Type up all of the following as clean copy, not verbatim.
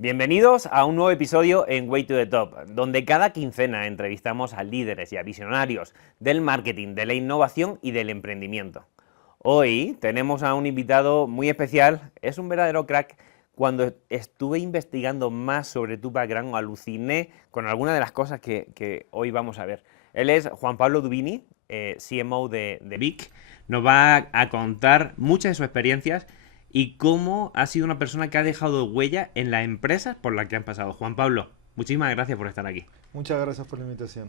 Bienvenidos a un nuevo episodio en Way to the Top, donde cada quincena entrevistamos a líderes y a visionarios del marketing, de la innovación y del emprendimiento. Hoy tenemos a un invitado muy especial, es un verdadero crack. Cuando estuve investigando más sobre tu background, aluciné con algunas de las cosas que hoy vamos a ver. Él es Juan Pablo Dubini, CMO de Vic. Nos va a contar muchas de sus experiencias y cómo ha sido una persona que ha dejado huella en las empresas por las que han pasado. Juan Pablo, muchísimas gracias por estar aquí. Muchas gracias por la invitación.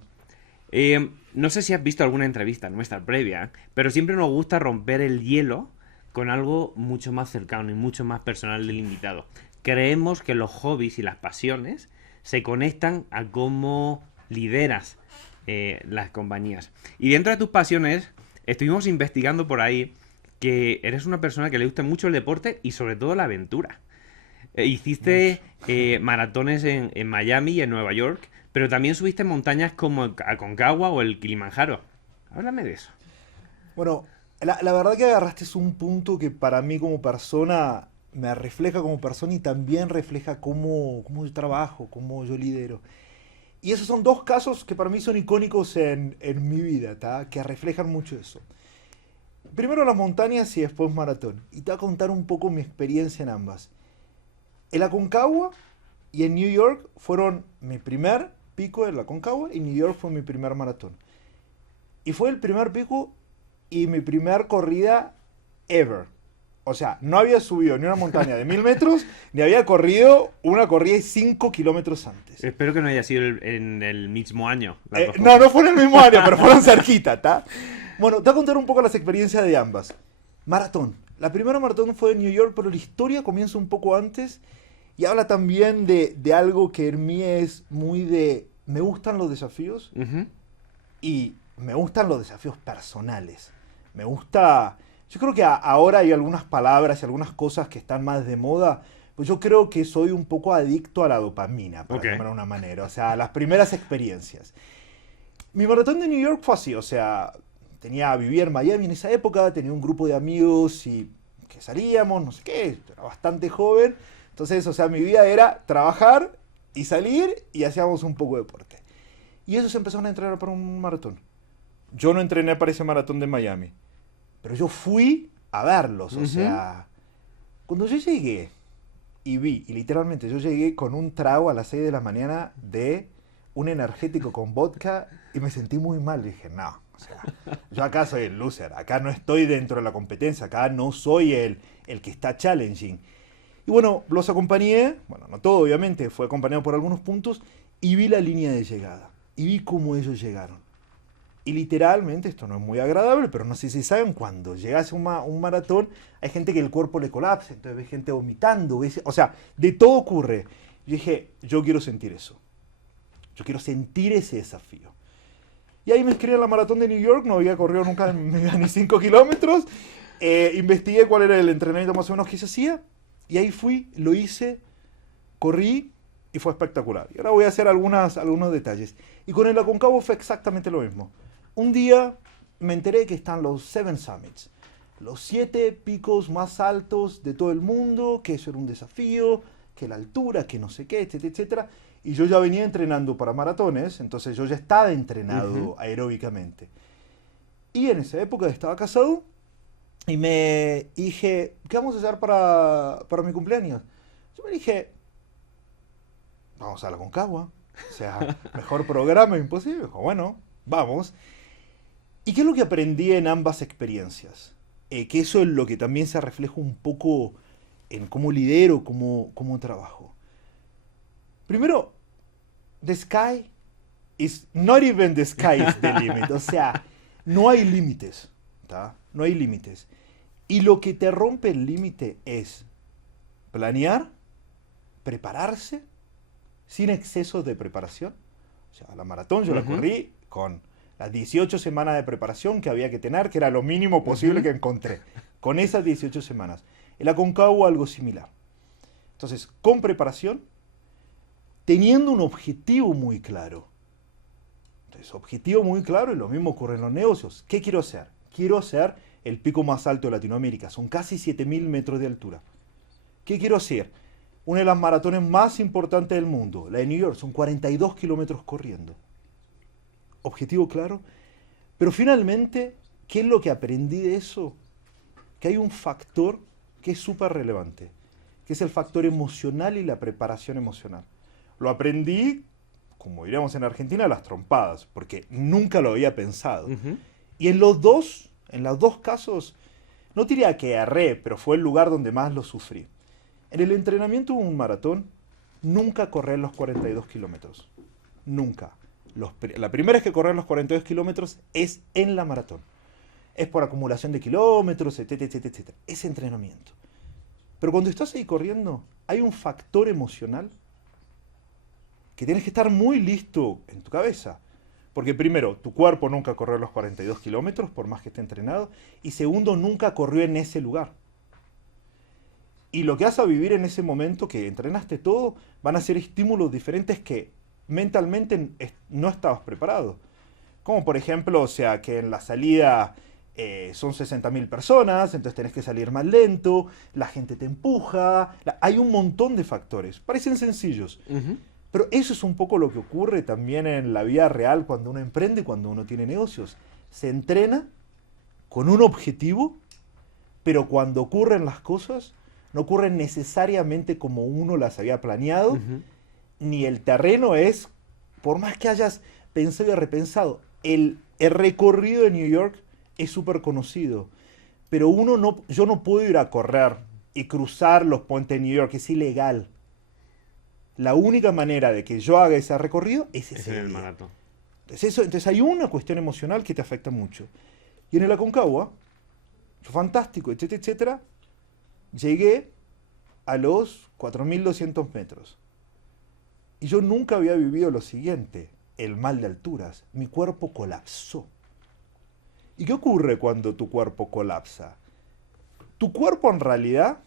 No sé si has visto alguna entrevista nuestra previa, pero siempre nos gusta romper el hielo con algo mucho más cercano y mucho más personal del invitado. Creemos que los hobbies y las pasiones se conectan a cómo lideras las compañías. Y dentro de tus pasiones, estuvimos investigando por ahí que eres una persona que le gusta mucho el deporte y sobre todo la aventura. Hiciste maratones en Miami y en Nueva York, pero también subiste montañas como Aconcagua o el Kilimanjaro. Háblame de eso. Bueno, la verdad que agarraste un punto que para mí como persona me refleja como persona y también refleja cómo yo trabajo, cómo yo lidero. Y esos son dos casos que para mí son icónicos en mi vida, ¿tá? Que reflejan mucho eso. Primero las montañas y después maratón. Y te voy a contar un poco mi experiencia en ambas. El Aconcagua y en New York fueron mi primer pico en la Aconcagua y New York fue mi primer maratón. Y fue el primer pico y mi primer corrida ever. O sea, no había subido ni una montaña de 1000 metros, ni había corrido una corrida de 5 kilómetros antes. Espero que no haya sido en el mismo año. No fue en el mismo año, pero fueron cerquita, ¿está? Bueno, te voy a contar un poco las experiencias de ambas. Maratón. La primera maratón fue en New York, pero la historia comienza un poco antes y habla también de algo que en mí es muy de... Me gustan los desafíos y me gustan los desafíos personales. Me gusta... Yo creo que ahora hay algunas palabras y algunas cosas que están más de moda, pues yo creo que soy un poco adicto a la dopamina, para llamar de una manera. O sea, las primeras experiencias. Mi maratón de New York fue así, o sea... Vivía en Miami en esa época, tenía un grupo de amigos y que salíamos, no sé qué, era bastante joven. Entonces, o sea, mi vida era trabajar y salir y hacíamos un poco de deporte. Y ellos empezaron a entrenar para un maratón. Yo no entrené para ese maratón de Miami, pero yo fui a verlos, o sea, cuando yo llegué y literalmente yo llegué con un trago a las 6 de la mañana de un energético con vodka y me sentí muy mal. Dije, no. O sea, yo acá soy el loser, acá no estoy dentro de la competencia, acá no soy el que está challenging. Y bueno, los acompañé, bueno, no todo obviamente, fue acompañado por algunos puntos, y vi la línea de llegada, y vi cómo ellos llegaron. Y literalmente, esto no es muy agradable, pero no sé si saben, cuando llegas a un maratón, hay gente que el cuerpo le colapsa, entonces ves gente vomitando, o sea, de todo ocurre. Yo dije, yo quiero sentir eso, yo quiero sentir ese desafío. Y ahí me inscribí en la maratón de New York, no había corrido nunca ni 5 kilómetros. Investigué cuál era el entrenamiento más o menos que se hacía. Y ahí fui, lo hice, corrí y fue espectacular. Y ahora voy a hacer algunos detalles. Y con el Aconcagua fue exactamente lo mismo. Un día me enteré que están los 7 Summits. Los 7 picos más altos de todo el mundo, que eso era un desafío, que la altura, que no sé qué, etcétera, etcétera. Y yo ya venía entrenando para maratones, entonces yo ya estaba entrenado aeróbicamente. Y en esa época estaba casado y me dije, ¿qué vamos a hacer para mi cumpleaños? Yo me dije, vamos a la Aconcagua. O sea, mejor programa imposible. Dijo, bueno, vamos. ¿Y qué es lo que aprendí en ambas experiencias? Que eso es lo que también se refleja un poco en cómo lidero, cómo trabajo. Primero, the sky is not even the sky is the limit. O sea, no hay límites, ¿tá? No hay límites. Y lo que te rompe el límite es planear, prepararse, sin exceso de preparación. O sea, la maratón yo la corrí con las 18 semanas de preparación que había que tener, que era lo mínimo posible que encontré. Con esas 18 semanas. El Aconcagua algo similar. Entonces, con preparación, teniendo un objetivo muy claro. Entonces, objetivo muy claro, y lo mismo ocurre en los negocios. ¿Qué quiero hacer? Quiero hacer el pico más alto de Latinoamérica. Son casi 7000 metros de altura. ¿Qué quiero hacer? una de las maratones más importantes del mundo, la de New York, son 42 kilómetros corriendo. Objetivo claro. Pero finalmente, ¿qué es lo que aprendí de eso? Que hay un factor que es súper relevante, que es el factor emocional y la preparación emocional. Lo aprendí, como diríamos en Argentina, a las trompadas, porque nunca lo había pensado. Y en los dos casos, no diría que erré, pero fue el lugar donde más lo sufrí. En el entrenamiento de un maratón, nunca correr los 42 kilómetros. Nunca. La primera vez que correr los 42 kilómetros es en la maratón. Es por acumulación de kilómetros, etcétera, etcétera, etcétera. Es entrenamiento. Pero cuando estás ahí corriendo, hay un factor emocional que tienes que estar muy listo en tu cabeza. Porque primero, tu cuerpo nunca corrió los 42 kilómetros, por más que esté entrenado. Y segundo, nunca corrió en ese lugar. Y lo que vas a vivir en ese momento que entrenaste todo, van a ser estímulos diferentes que mentalmente no estabas preparado. Como por ejemplo, o sea, que en la salida son 60.000 personas, entonces tenés que salir más lento, la gente te empuja, hay un montón de factores. Parecen sencillos, pero eso es un poco lo que ocurre también en la vida real cuando uno emprende, cuando uno tiene negocios. Se entrena con un objetivo, pero cuando ocurren las cosas, no ocurren necesariamente como uno las había planeado, ni el terreno es, por más que hayas pensado y repensado, el recorrido de New York es súper conocido, pero yo no puedo ir a correr y cruzar los puentes de New York, es ilegal. La única manera de que yo haga ese recorrido es ese en el día. maratón. Entonces hay una cuestión emocional que te afecta mucho. Y en el Aconcagua, fantástico, etcétera, etcétera, llegué a los 4.200 metros. Y yo nunca había vivido lo siguiente, el mal de alturas. Mi cuerpo colapsó. ¿Y qué ocurre cuando tu cuerpo colapsa? Tu cuerpo en realidad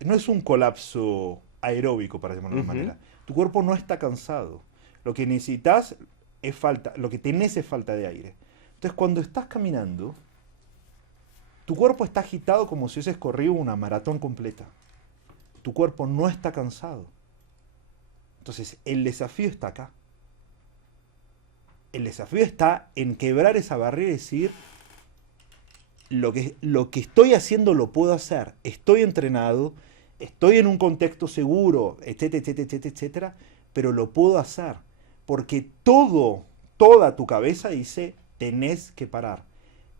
no es un colapso aeróbico, para decirlo de alguna manera. Tu cuerpo no está cansado. Lo que necesitas es lo que tenés es falta de aire. Entonces cuando estás caminando, tu cuerpo está agitado como si hubieses corrido una maratón completa. Tu cuerpo no está cansado. Entonces, el desafío está acá. El desafío está en quebrar esa barrera y decir, lo que estoy haciendo lo puedo hacer. Estoy entrenado, estoy en un contexto seguro, etcétera, etcétera, etcétera, etcétera, pero lo puedo hacer. Porque toda tu cabeza dice, tenés que parar.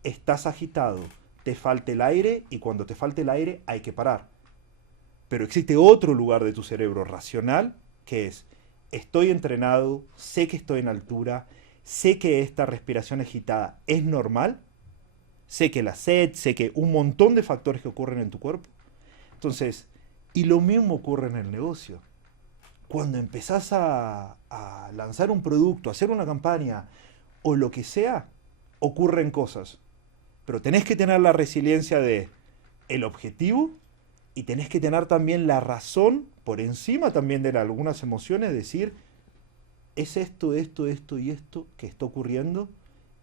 Estás agitado, te falta el aire y cuando te falte el aire hay que parar. Pero existe otro lugar de tu cerebro racional que es, estoy entrenado, sé que estoy en altura, sé que esta respiración agitada es normal, sé que la sed, sé que un montón de factores que ocurren en tu cuerpo. Entonces, y lo mismo ocurre en el negocio. Cuando empezás a lanzar un producto, a hacer una campaña o lo que sea, ocurren cosas. Pero tenés que tener la resiliencia de el objetivo y tenés que tener también la razón por encima también de algunas emociones, decir, es esto, esto, esto y esto que está ocurriendo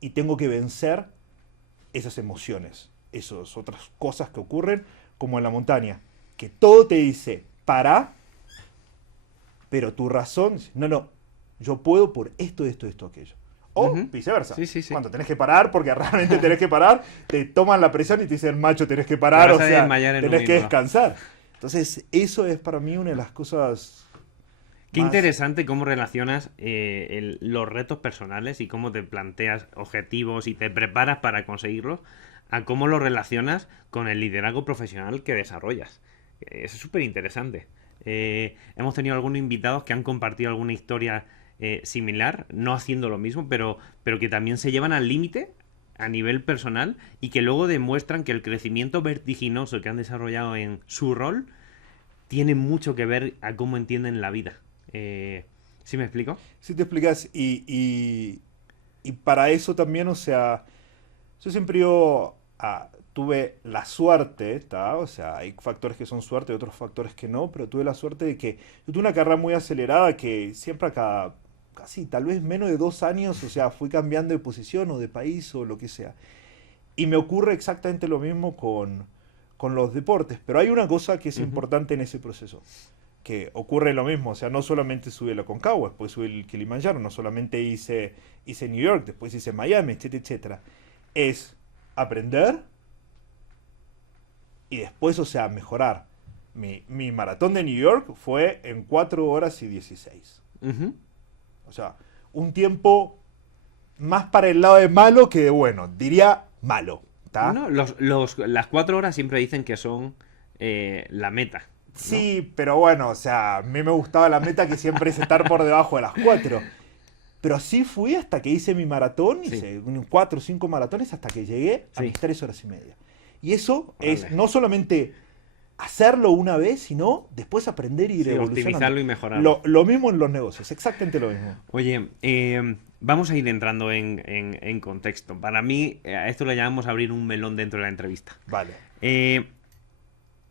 y tengo que vencer esas emociones, esas otras cosas que ocurren, como en la montaña, que todo te dice, para, pero tu razón dice, no, yo puedo por esto, esto, esto, aquello. O viceversa. Sí. Cuando tenés que parar, porque realmente tenés que parar, te toman la presión y te dicen, macho, tenés que parar, o sea, tenés que descansar. Entonces, eso es para mí una de las cosas... Qué interesante cómo relacionas los retos personales y cómo te planteas objetivos y te preparas para conseguirlos, a cómo lo relacionas con el liderazgo profesional que desarrollas. Eso es súper interesante. Hemos tenido algunos invitados que han compartido alguna historia similar, no haciendo lo mismo, pero que también se llevan al límite a nivel personal y que luego demuestran que el crecimiento vertiginoso que han desarrollado en su rol tiene mucho que ver a cómo entienden la vida. ¿Sí me explico? Sí te explicas y para eso también, o sea, yo siempre tuve la suerte, ¿está? O sea, hay factores que son suerte y otros factores que no, pero tuve la suerte de que yo tuve una carrera muy acelerada que siempre casi tal vez menos de 2 años, o sea, fui cambiando de posición o de país o lo que sea. Y me ocurre exactamente lo mismo con los deportes, pero hay una cosa que es importante en ese proceso, que ocurre lo mismo. O sea, no solamente subí el Aconcagua, después subí el Kilimanjaro, no solamente hice New York, después hice Miami, etcétera, etcétera. Es aprender y después, o sea, mejorar. Mi maratón de New York fue en 4 horas y 16. Ujú. O sea, un tiempo más para el lado de malo que de bueno. Diría malo. ¿Tá? No, las 4 horas siempre dicen que son la meta. ¿No? Sí, pero bueno, o sea, a mí me gustaba la meta que siempre es estar por debajo de las 4. Pero así fui hasta que hice mi maratón, Sí. hice 4 o 5 maratones hasta que llegué a Sí. mis 3 horas y media. Y eso Vale. es no solamente hacerlo una vez, sino después aprender y ir Sí, evolucionando. optimizarlo y mejorarlo. Lo mismo en los negocios, exactamente lo mismo. Oye, vamos a ir entrando en contexto. Para mí, a esto le llamamos abrir un melón dentro de la entrevista. Vale.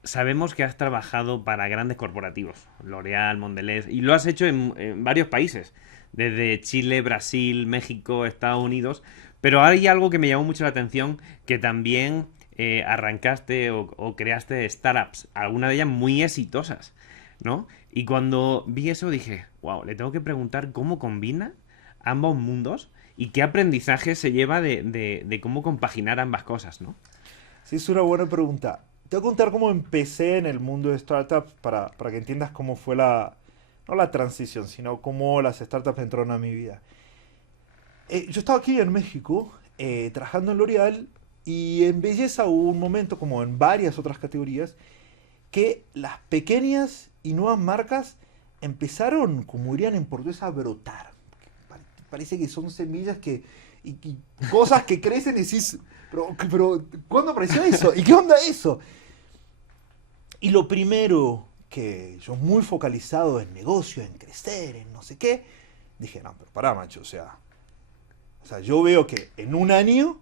Sabemos que has trabajado para grandes corporativos, L'Oréal, Mondelez, y lo has hecho en varios países, desde Chile, Brasil, México, Estados Unidos, pero hay algo que me llamó mucho la atención, que también arrancaste o creaste startups, algunas de ellas muy exitosas, ¿no? Y cuando vi eso dije, wow, le tengo que preguntar cómo combina ambos mundos y qué aprendizaje se lleva de cómo compaginar ambas cosas, ¿no? Sí, es una buena pregunta. Te voy a contar cómo empecé en el mundo de startups para que entiendas cómo fue no la transición, sino cómo las startups entraron a mi vida. Yo estaba aquí en México trabajando en L'Oréal y en belleza hubo un momento, como en varias otras categorías, que las pequeñas y nuevas marcas empezaron, como dirían en portugués, a brotar. Parece que son semillas y cosas que crecen y decís, pero ¿cuándo apareció eso? ¿Y qué onda eso? Y lo primero que yo muy focalizado en negocio, en crecer, en no sé qué, dije, no, pero pará, macho, o sea, yo veo que en un año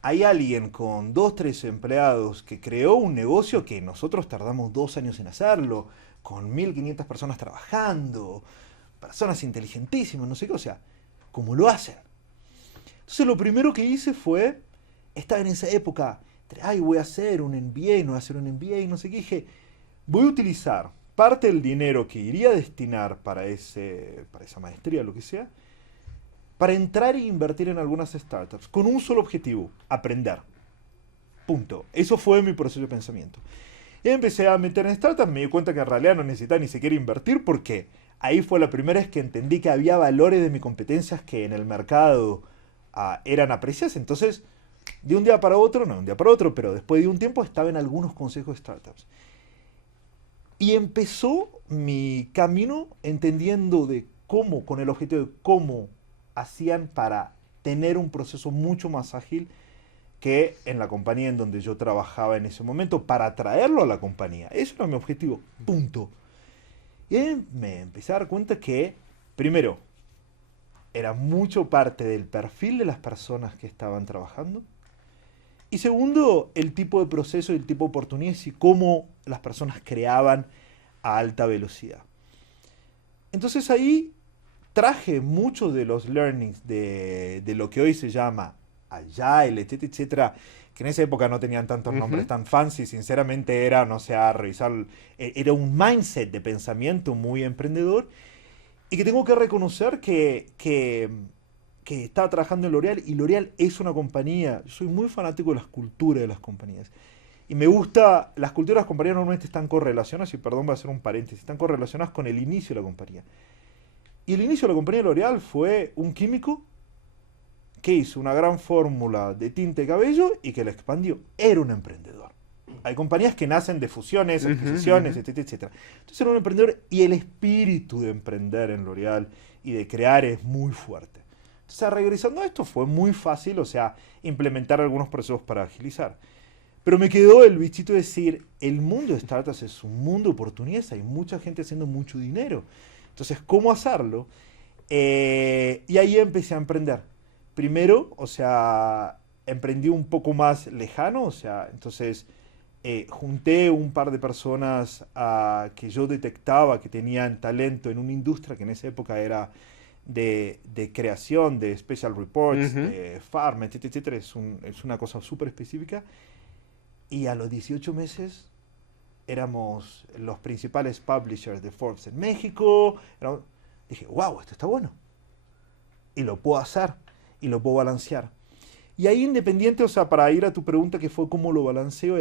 hay alguien con 2, 3 empleados que creó un negocio que nosotros tardamos 2 años en hacerlo, con 1500 personas trabajando, personas inteligentísimas, no sé qué, o sea, ¿cómo lo hacen? Entonces lo primero que hice fue, estaba en esa época, ay, voy a hacer un MBA, no voy a hacer un MBA, no sé qué, dije, voy a utilizar parte del dinero que iría a destinar para esa maestría, lo que sea, para entrar e invertir en algunas startups, con un solo objetivo, aprender. Punto. Eso fue mi proceso de pensamiento. Y empecé a meter en startups, me di cuenta que en realidad no necesitaba ni siquiera invertir, porque ahí fue la primera vez que entendí que había valores de mis competencias que en el mercado eran apreciadas. Entonces, de un día para otro, no de un día para otro, pero después de un tiempo estaba en algunos consejos de startups. Y empezó mi camino entendiendo de cómo, con el objetivo de cómo hacían para tener un proceso mucho más ágil que en la compañía en donde yo trabajaba en ese momento, para traerlo a la compañía. Eso era mi objetivo, punto. Y ahí me empecé a dar cuenta que, primero, era mucho parte del perfil de las personas que estaban trabajando. Y segundo, el tipo de proceso y el tipo de oportunidades y cómo las personas creaban a alta velocidad. Entonces ahí traje muchos de los learnings de lo que hoy se llama Agile, etcétera, etcétera, que en esa época no tenían tantos nombres tan fancy, sinceramente era, no sé, revisar, era un mindset de pensamiento muy emprendedor y que tengo que reconocer que estaba trabajando en L'Oréal y L'Oréal es una compañía, yo soy muy fanático de las culturas de las compañías. Y me gusta, las culturas de las compañías normalmente están correlacionadas, y perdón, voy a hacer un paréntesis, están correlacionadas con el inicio de la compañía. Y el inicio de la compañía L'Oréal fue un químico que hizo una gran fórmula de tinte de cabello y que la expandió. Era un emprendedor. Hay compañías que nacen de fusiones, adquisiciones, etcétera, etcétera. Entonces era un emprendedor y el espíritu de emprender en L'Oréal y de crear es muy fuerte. Entonces, regresando a esto, fue muy fácil, o sea, implementar algunos procesos para agilizar. Pero me quedó el bichito de decir, el mundo de startups es un mundo de oportunidades, hay mucha gente haciendo mucho dinero. Entonces, ¿cómo hacerlo? Y ahí empecé a emprender. Primero, o sea, emprendí un poco más lejano, o sea, entonces junté un par de personas que yo detectaba que tenían talento en una industria que en esa época era de creación, de special reports, de pharma, etcétera, etcétera. Es una cosa súper específica. Y a los 18 meses éramos los principales publishers de Forbes en México. Dije, wow, esto está bueno. Y lo puedo hacer, y lo puedo balancear. Y ahí independiente, o sea, para ir a tu pregunta que fue cómo lo balanceo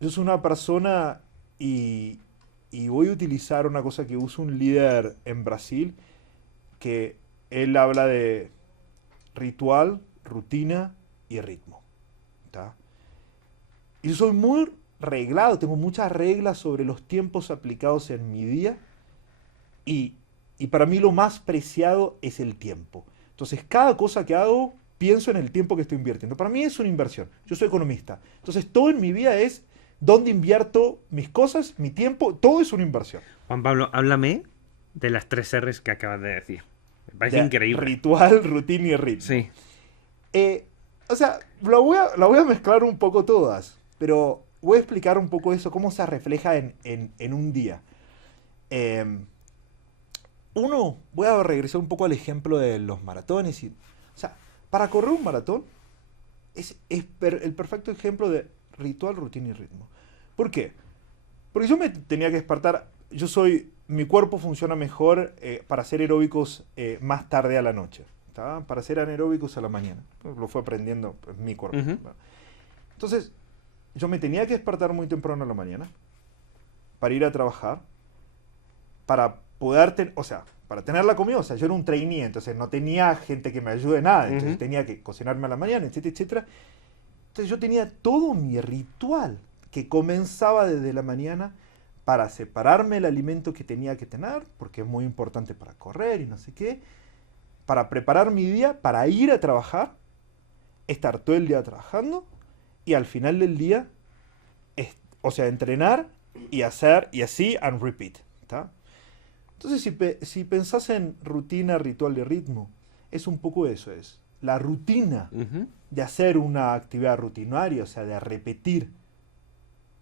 yo soy una persona y voy a utilizar una cosa que usa un líder en Brasil, que él habla de ritual, rutina y ritmo. ¿Tá? Y yo soy muy reglado, tengo muchas reglas sobre los tiempos aplicados en mi día y para mí lo más preciado es el tiempo. Entonces, cada cosa que hago, pienso en el tiempo que estoy invirtiendo. Para mí es una inversión. Yo soy economista. Entonces, todo en mi vida es dónde invierto mis cosas, mi tiempo, todo es una inversión. Juan Pablo, háblame de las 3 R's que acabas de decir. Me parece increíble. Ritual, rutina y ritmo. Sí. O sea, la voy a mezclar un poco todas, pero voy a explicar un poco eso, cómo se refleja en un día. Voy a regresar un poco al ejemplo de los maratones. O sea, para correr un maratón es el perfecto ejemplo de ritual, rutina y ritmo. ¿Por qué? Porque yo me tenía que despertar. Mi cuerpo funciona mejor para hacer aeróbicos más tarde a la noche. ¿Tá? Para hacer anaeróbicos a la mañana. Lo fue aprendiendo mi cuerpo. Uh-huh. Entonces, yo me tenía que despertar muy temprano a la mañana para ir a trabajar, para poder, para tener la comida. O sea, yo era un trainee, entonces no tenía gente que me ayude en nada. Entonces tenía que cocinarme a la mañana, etcétera, etcétera. Entonces yo tenía todo mi ritual que comenzaba desde la mañana para separarme el alimento que tenía que tener, porque es muy importante para correr y no sé qué, para preparar mi día, para ir a trabajar, estar todo el día trabajando y al final del día, entrenar y hacer, y así, and repeat. ¿Tá? Entonces, si pensás en rutina, ritual y ritmo, es un poco eso, es la rutina de hacer una actividad rutinaria, o sea, de repetir,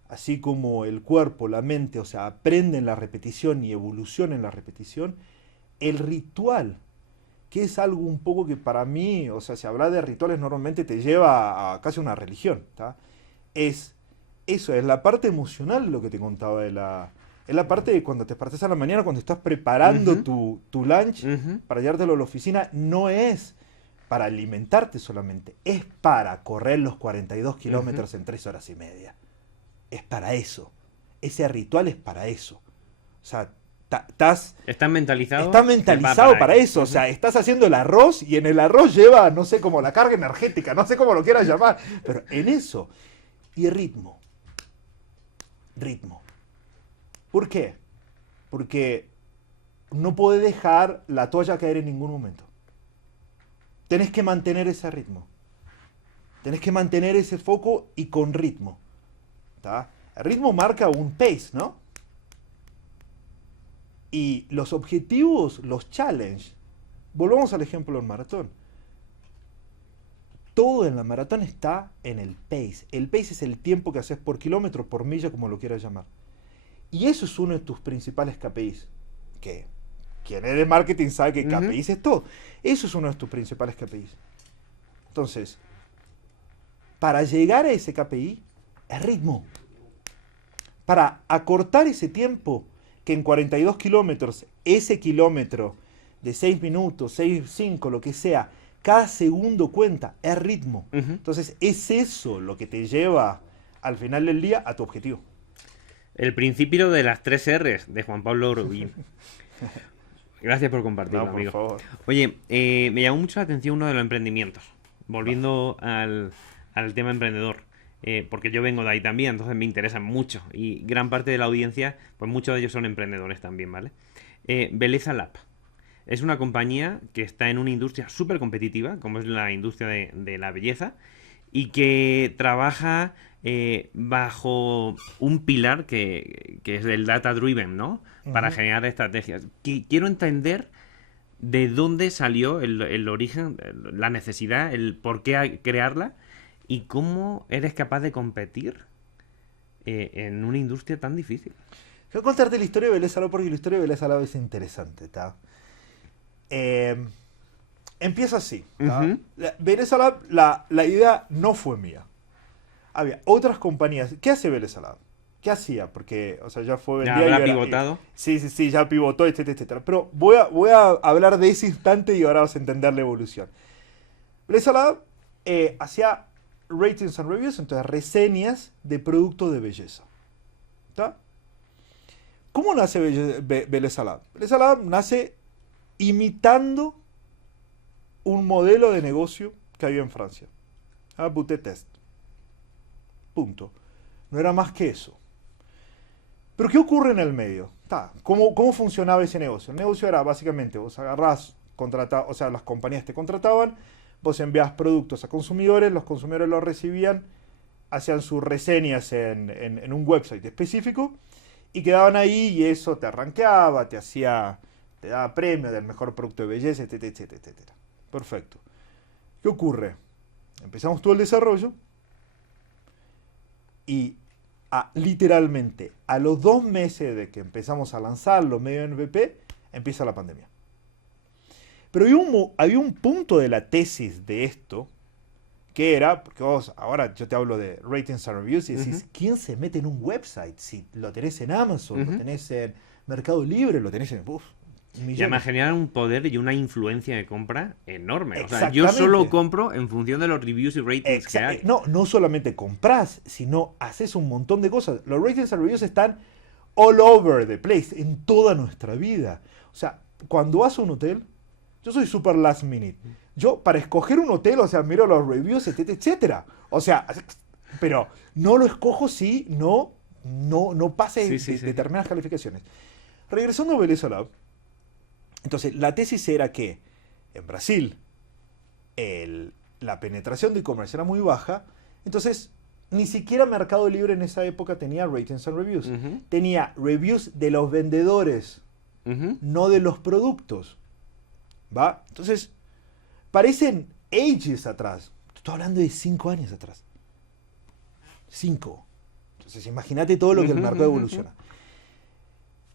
así como el cuerpo, la mente, o sea, aprenden la repetición y evolucionan en la repetición. El ritual, que es algo un poco que para mí, o sea, si hablar de rituales normalmente te lleva a casi una religión, ¿tá? Es la parte emocional de lo que te contaba es la parte de cuando te despertás a la mañana, cuando estás preparando tu lunch para llevártelo a la oficina, no es para alimentarte solamente, es para correr los 42 kilómetros en 3 horas y media. Es para eso. Ese ritual es para eso. O sea, ¿Estás mentalizado? Está mentalizado para eso. O sea, estás haciendo el arroz y en el arroz lleva, no sé, como la carga energética, no sé cómo lo quieras llamar, pero en eso. Y ritmo. Ritmo. ¿Por qué? Porque no podés dejar la toalla caer en ningún momento. Tenés que mantener ese ritmo. Tenés que mantener ese foco y con ritmo. ¿Tá? El ritmo marca un pace, ¿no? Y los objetivos, los challenges, volvamos al ejemplo del maratón. Todo en la maratón está en el pace. El pace es el tiempo que haces por kilómetro, por milla, como lo quieras llamar. Y eso es uno de tus principales KPIs. Que quien es de marketing sabe que KPIs es todo. Eso es uno de tus principales KPIs. Entonces, para llegar a ese KPI, es ritmo. Para acortar ese tiempo, que en 42 kilómetros, ese kilómetro de 6 minutos, 6, 5, lo que sea, cada segundo cuenta, es ritmo. Entonces, es eso lo que te lleva al final del día a tu objetivo. El principio de las 3 R's de Juan Pablo Rubín. Gracias por compartirlo, amigo. Por favor. Oye, me llamó mucho la atención uno de los emprendimientos. Volviendo al tema emprendedor. Porque yo vengo de ahí también, entonces me interesan mucho. Y gran parte de la audiencia, pues muchos de ellos son emprendedores también, ¿vale? Belleza Lab. Es una compañía que está en una industria súper competitiva, como es la industria de la belleza, y que trabaja bajo un pilar que es el data driven, ¿no? Para generar estrategias. Quiero entender de dónde salió el origen, la necesidad, el por qué crearla y cómo eres capaz de competir en una industria tan difícil. Voy a contarte la historia de Belleza Lab porque la historia de Belleza Lab es interesante, ¿tá? Empieza así, ¿tá? Belleza Lab, la idea no fue mía. Había otras compañías. ¿Qué hace Belleza Lab? ¿qué hacía? Porque, o sea, ya fue Ya vendida habrá y era- pivotado. sí, ya pivotó, etcétera, etcétera. Pero voy a hablar de ese instante y ahora vas a entender la evolución. Blesalab hacía ratings and reviews, entonces reseñas de productos de belleza. ¿Está? ¿Cómo nace Belesalab? Belesalab nace imitando un modelo de negocio que había en Francia. Boutet Test. Punto. No era más que eso. Pero ¿qué ocurre en el medio? ¿Cómo funcionaba ese negocio? El negocio era básicamente, vos agarrás, o sea, las compañías te contrataban, vos envías productos a consumidores, los consumidores los recibían, hacían sus reseñas en un website específico y quedaban ahí y eso te arranqueaba, te daba premio del mejor producto de belleza, etcétera, etcétera, etcétera. Perfecto. ¿Qué ocurre? Empezamos todo el desarrollo y literalmente a los 2 meses de que empezamos a lanzarlo medio MVP, empieza la pandemia. Pero había un punto de la tesis de esto que era, porque vos, ahora yo te hablo de ratings and reviews y decís, ¿quién se mete en un website? Si lo tenés en Amazon, lo tenés en Mercado Libre, lo tenés en Y además generan un poder y una influencia de compra enorme. O sea, Exactamente. yo solo compro en función de los reviews y ratings que hay. No solamente comprás, sino haces un montón de cosas. Los ratings and reviews están all over the place, en toda nuestra vida. O sea, cuando vas a un hotel, yo soy super last minute. Yo, para escoger un hotel, o sea, miro los reviews, etcétera, etcétera. O sea, pero no lo escojo si no pase determinadas calificaciones. Regresando a Belesalab, entonces la tesis era que en Brasil la penetración de e-commerce era muy baja, entonces ni siquiera Mercado Libre en esa época tenía ratings and reviews. Tenía reviews de los vendedores, no de los productos. ¿Va? Entonces, parecen ages atrás. Estoy hablando de 5 años atrás. 5. Entonces, imagínate todo lo que el mercado evoluciona.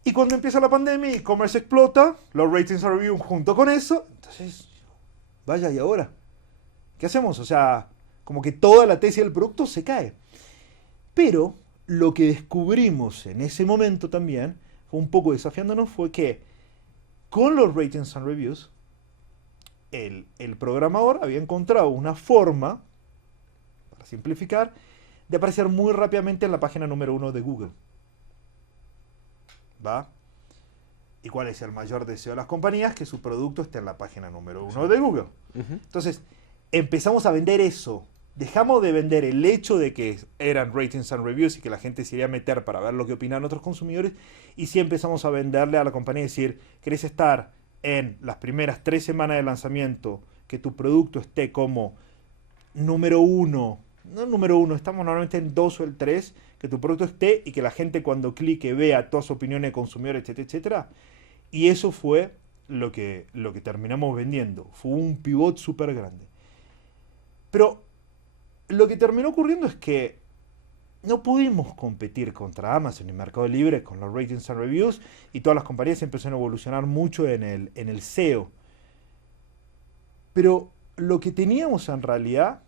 Y cuando empieza la pandemia y e-commerce explota, los ratings and reviews junto con eso, entonces, vaya, ¿y ahora? ¿Qué hacemos? O sea, como que toda la tesis del producto se cae. Pero lo que descubrimos en ese momento también, fue un poco desafiándonos, fue que con los ratings and reviews, el programador había encontrado una forma, para simplificar, de aparecer muy rápidamente en la página número 1 de Google. ¿Va? ¿Y cuál es el mayor deseo de las compañías? Que su producto esté en la página número 1 de Google. Entonces, empezamos a vender eso. Dejamos de vender el hecho de que eran ratings and reviews y que la gente se iría a meter para ver lo que opinan otros consumidores. Y sí empezamos a venderle a la compañía y decir, ¿querés estar en las primeras 3 semanas de lanzamiento, que tu producto esté como número 1? No número 1, estamos normalmente en 2 o el 3, que tu producto esté y que la gente cuando clique vea todas sus opiniones de consumidores, etcétera, etcétera. Y eso fue lo que terminamos vendiendo. Fue un pivot súper grande. Pero lo que terminó ocurriendo es que no pudimos competir contra Amazon y Mercado Libre con los ratings and reviews y todas las compañías empezaron a evolucionar mucho en el SEO. Pero lo que teníamos en realidad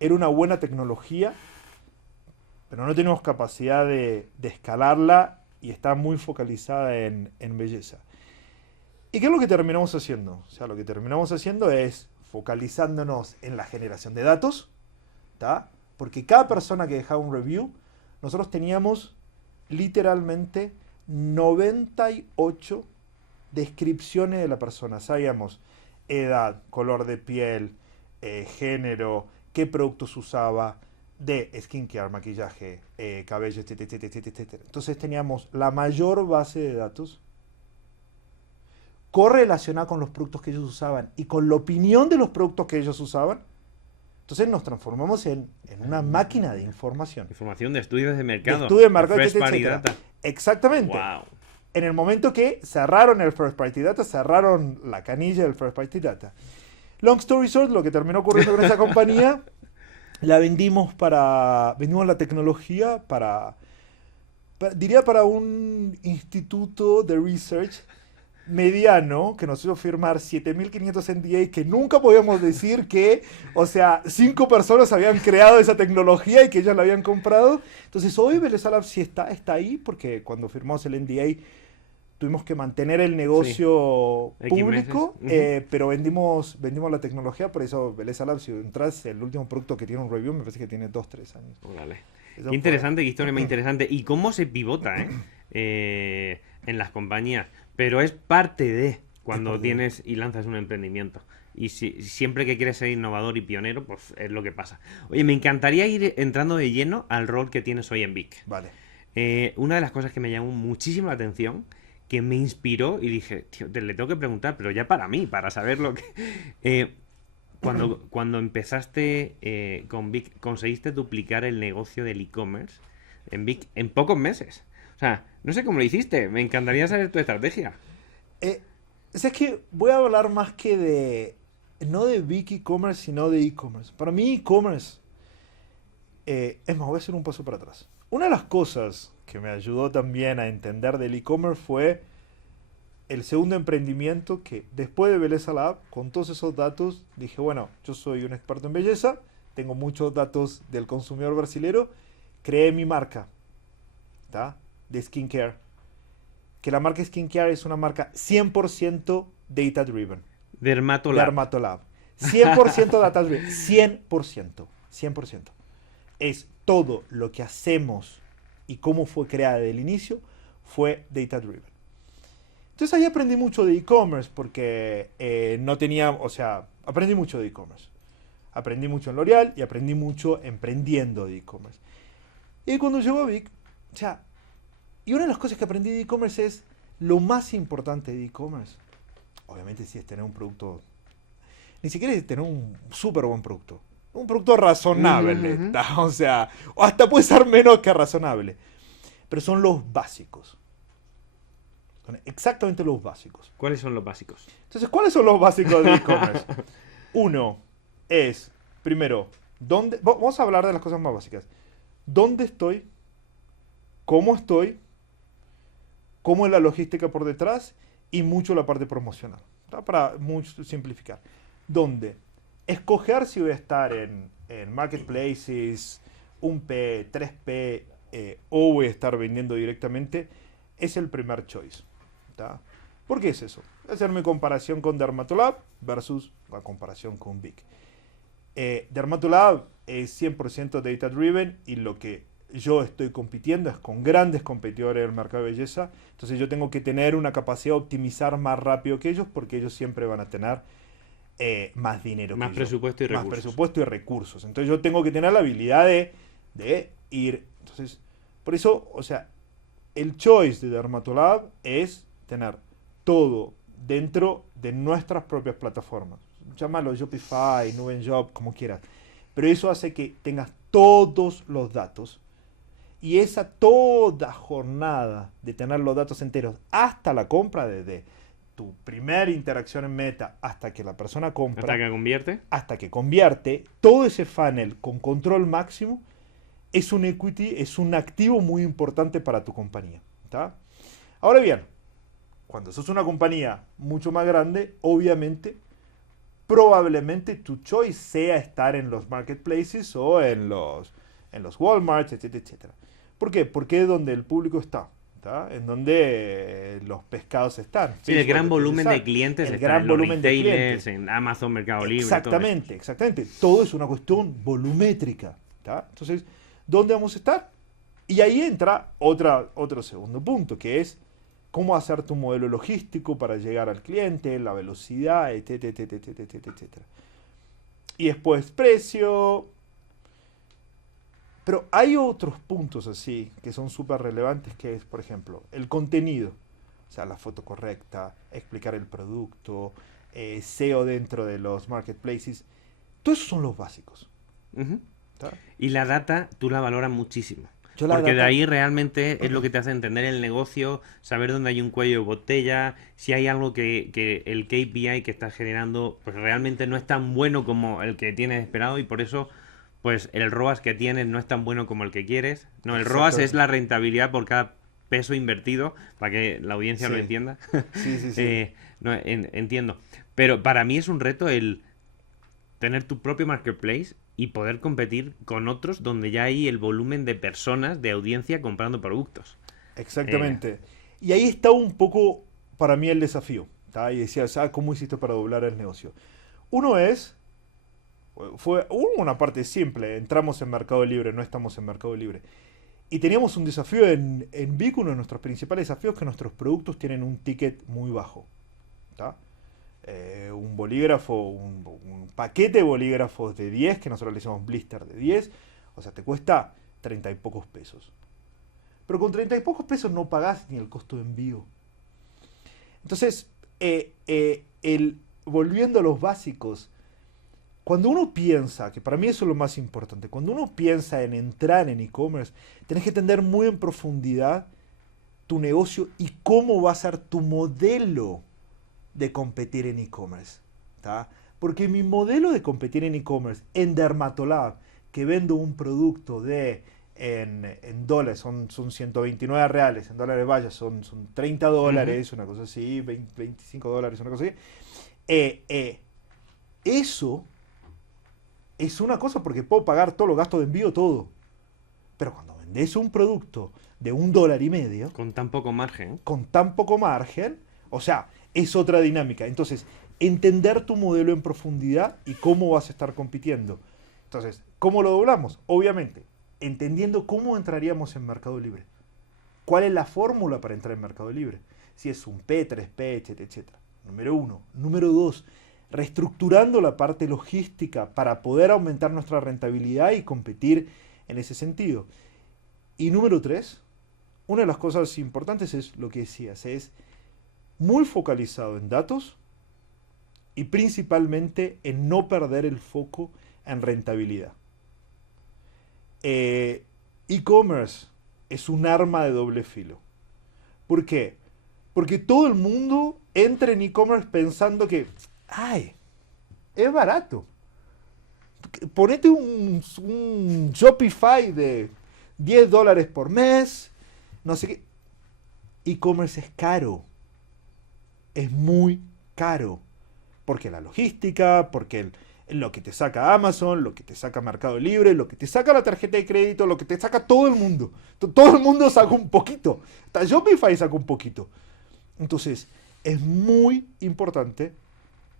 era una buena tecnología, pero no tenemos capacidad de escalarla y está muy focalizada en belleza. ¿Y qué es lo que terminamos haciendo? O sea, lo que terminamos haciendo es focalizándonos en la generación de datos, ¿tá? Porque cada persona que dejaba un review, nosotros teníamos literalmente 98 descripciones de la persona. Sabíamos edad, color de piel, género, qué productos usaba, de skincare, maquillaje, cabello, etcétera, etcétera, etcétera. Entonces teníamos la mayor base de datos correlacionada con los productos que ellos usaban y con la opinión de los productos que ellos usaban. Entonces nos transformamos en una máquina de información. Información de estudios de mercado. De estudio de mercado, First etcétera, party etcétera. data. Exactamente. Wow. En el momento que cerraron el First Party Data, cerraron la canilla del First Party Data. Long story short, lo que terminó ocurriendo con esa compañía, vendimos la tecnología para un instituto de research mediano que nos hizo firmar 7.500 NDA que nunca podíamos decir que, o sea, 5 personas habían creado esa tecnología y que ellas la habían comprado. Entonces hoy Veleza Labs sí está ahí porque cuando firmamos el NDA tuvimos que mantener el negocio X público, meses. pero vendimos la tecnología, por eso Veleza Labs, si entras, el último producto que tiene un review me parece que tiene 2-3 años. Órale. Eso Qué fue- interesante, qué historia más interesante. Y cómo se pivota, en las compañías. Pero es parte de cuando parte de. tienes y lanzas un emprendimiento. Y siempre que quieres ser innovador y pionero, pues es lo que pasa. Oye, me encantaría ir entrando de lleno al rol que tienes hoy en Vic. Vale. Una de las cosas que me llamó muchísimo la atención, que me inspiró y dije, tío, le tengo que preguntar, pero ya para mí, para saber lo que... Cuando empezaste con Vic, conseguiste duplicar el negocio del e-commerce en Vic en pocos meses. O sea, no sé cómo lo hiciste. Me encantaría saber tu estrategia. Eh, es que voy a hablar más que no de Big e-commerce, sino de e-commerce. Para mí e-commerce, es más, voy a hacer un paso para atrás. Una de las cosas que me ayudó también a entender del e-commerce fue el segundo emprendimiento que después de Belleza Lab, con todos esos datos, dije, bueno, yo soy un experto en belleza, tengo muchos datos del consumidor brasilero, creé mi marca, ¿tá? De skincare. Que la marca skincare es una marca 100% data driven. Dermatolab. Dermatolab. 100% data driven. 100%. 100%. Es todo lo que hacemos y cómo fue creada desde el inicio fue data driven. Entonces ahí aprendí mucho de e-commerce porque no tenía, o sea, aprendí mucho de e-commerce. Aprendí mucho en L'Oreal y aprendí mucho emprendiendo de e-commerce. Y cuando llegó a Vic, o sea, y una de las cosas que aprendí de e-commerce es lo más importante de e-commerce. Obviamente sí es tener un producto, ni siquiera es tener un súper buen producto. Un producto razonable, Ujú, ujú. o sea, o hasta puede ser menos que razonable. Pero son los básicos. Son exactamente los básicos. ¿Cuáles son los básicos? Entonces, ¿cuáles son los básicos de e-commerce? Uno es, primero, vamos a hablar de las cosas más básicas. ¿Dónde estoy? ¿Cómo estoy? ¿Cómo es la logística por detrás? Y mucho la parte promocional. ¿Tá? Para mucho simplificar. ¿Dónde? Escoger si voy a estar en marketplaces, 1P, 3P, o voy a estar vendiendo directamente, es el primer choice. ¿Tá? ¿Por qué es eso? Hacer mi comparación con Dermatolab versus la comparación con Vic. Dermatolab es 100% data driven y lo que yo estoy compitiendo es con grandes competidores del mercado de belleza. Entonces yo tengo que tener una capacidad de optimizar más rápido que ellos porque ellos siempre van a tener más dinero Más que yo. presupuesto y Más recursos. presupuesto y recursos. Entonces yo tengo que tener la habilidad de ir. Entonces, por eso, o sea, el choice de Dermatolab es tener todo dentro de nuestras propias plataformas. Llámalo Shopify, Nubenjob, como quieras. Pero eso hace que tengas todos los datos. Y esa toda jornada de tener los datos enteros hasta la compra, desde tu primera interacción en Meta hasta que la persona compra, ¿Hasta que convierte? hasta que convierte, todo ese funnel con control máximo es un equity, es un activo muy importante para tu compañía. ¿Tá? Ahora bien, cuando sos una compañía mucho más grande, obviamente, probablemente tu choice sea estar en los marketplaces o en los Walmart, etcétera, etcétera. ¿Por qué? Porque es donde el público está. ¿Tá? En donde los pescados están. Sí, el Facebook, gran volumen de utilizar, clientes el está gran en los volumen de retailers, clientes. en Amazon, Mercado Libre, todo esto. Exactamente, exactamente. Todo es una cuestión volumétrica. ¿Tá? Entonces, ¿dónde vamos a estar? Y ahí entra otro segundo punto, que es cómo hacer tu modelo logístico para llegar al cliente, la velocidad, etcétera, etcétera, etcétera, etcétera. Y después precio. Pero hay otros puntos así que son súper relevantes, que es, por ejemplo, el contenido. O sea, la foto correcta, explicar el producto, SEO dentro de los marketplaces. Todos esos son los básicos. Ujú. ¿Tá? Y la data tú la valoras muchísimo. Yo la Porque de data. ahí realmente es lo que te hace entender el negocio, saber dónde hay un cuello de botella, si hay algo que el KPI que estás generando pues realmente no es tan bueno como el que tienes esperado y por eso pues el ROAS que tienes no es tan bueno como el que quieres. No, el ROAS es Exactamente. la rentabilidad por cada peso invertido, para que la audiencia lo Sí. entienda. Sí, sí, sí. No, entiendo. Pero para mí es un reto el tener tu propio marketplace y poder competir con otros donde ya hay el volumen de personas, de audiencia comprando productos. Eh, Exactamente. Y ahí está un poco para mí el desafío. ¿Tá? Y decías, ¿cómo hiciste para doblar el negocio? Uno es, hubo una parte simple, entramos en Mercado Libre, no estamos en Mercado Libre. Y teníamos un desafío en Vic, uno de nuestros principales desafíos es que nuestros productos tienen un ticket muy bajo. ¿Tá? Un bolígrafo, un paquete de bolígrafos de 10 que nosotros le decimos blister de 10, o sea, te cuesta 30 y pocos pesos. Pero con 30 y pocos pesos no pagás ni el costo de envío. Entonces, volviendo a los básicos, cuando uno piensa, que para mí eso es lo más importante, cuando uno piensa en entrar en e-commerce, tenés que entender muy en profundidad tu negocio y cómo va a ser tu modelo de competir en e-commerce. ¿Tá? Porque mi modelo de competir en e-commerce, en Dermatolab, que vendo un producto en dólares, son 129 reales, en dólares vaya, son 30 dólares, una cosa así, 20, 25 dólares, una cosa así. Eso es una cosa porque puedo pagar todos los gastos de envío, todo. Pero cuando vendés un producto de $1.50, con tan poco margen. con tan poco margen, o sea, es otra dinámica. Entonces, entender tu modelo en profundidad y cómo vas a estar compitiendo. Entonces, ¿cómo lo doblamos? Obviamente, entendiendo cómo entraríamos en Mercado Libre. ¿Cuál es la fórmula para entrar en Mercado Libre? Si es un P, 3P, etcétera, etcétera. Número uno. Número dos, reestructurando la parte logística para poder aumentar nuestra rentabilidad y competir en ese sentido. Y número tres, una de las cosas importantes es lo que decías, es muy focalizado en datos y principalmente en no perder el foco en rentabilidad. E-commerce es un arma de doble filo. ¿Por qué? Porque todo el mundo entra en e-commerce pensando que, ay, es barato. Ponete un Shopify de $10 por mes, no sé qué. E-commerce es caro. Es muy caro. Porque la logística, porque lo que te saca Amazon, lo que te saca Mercado Libre, lo que te saca la tarjeta de crédito, lo que te saca todo el mundo. Todo el mundo saca un poquito. Hasta Shopify saca un poquito. Entonces, es muy importante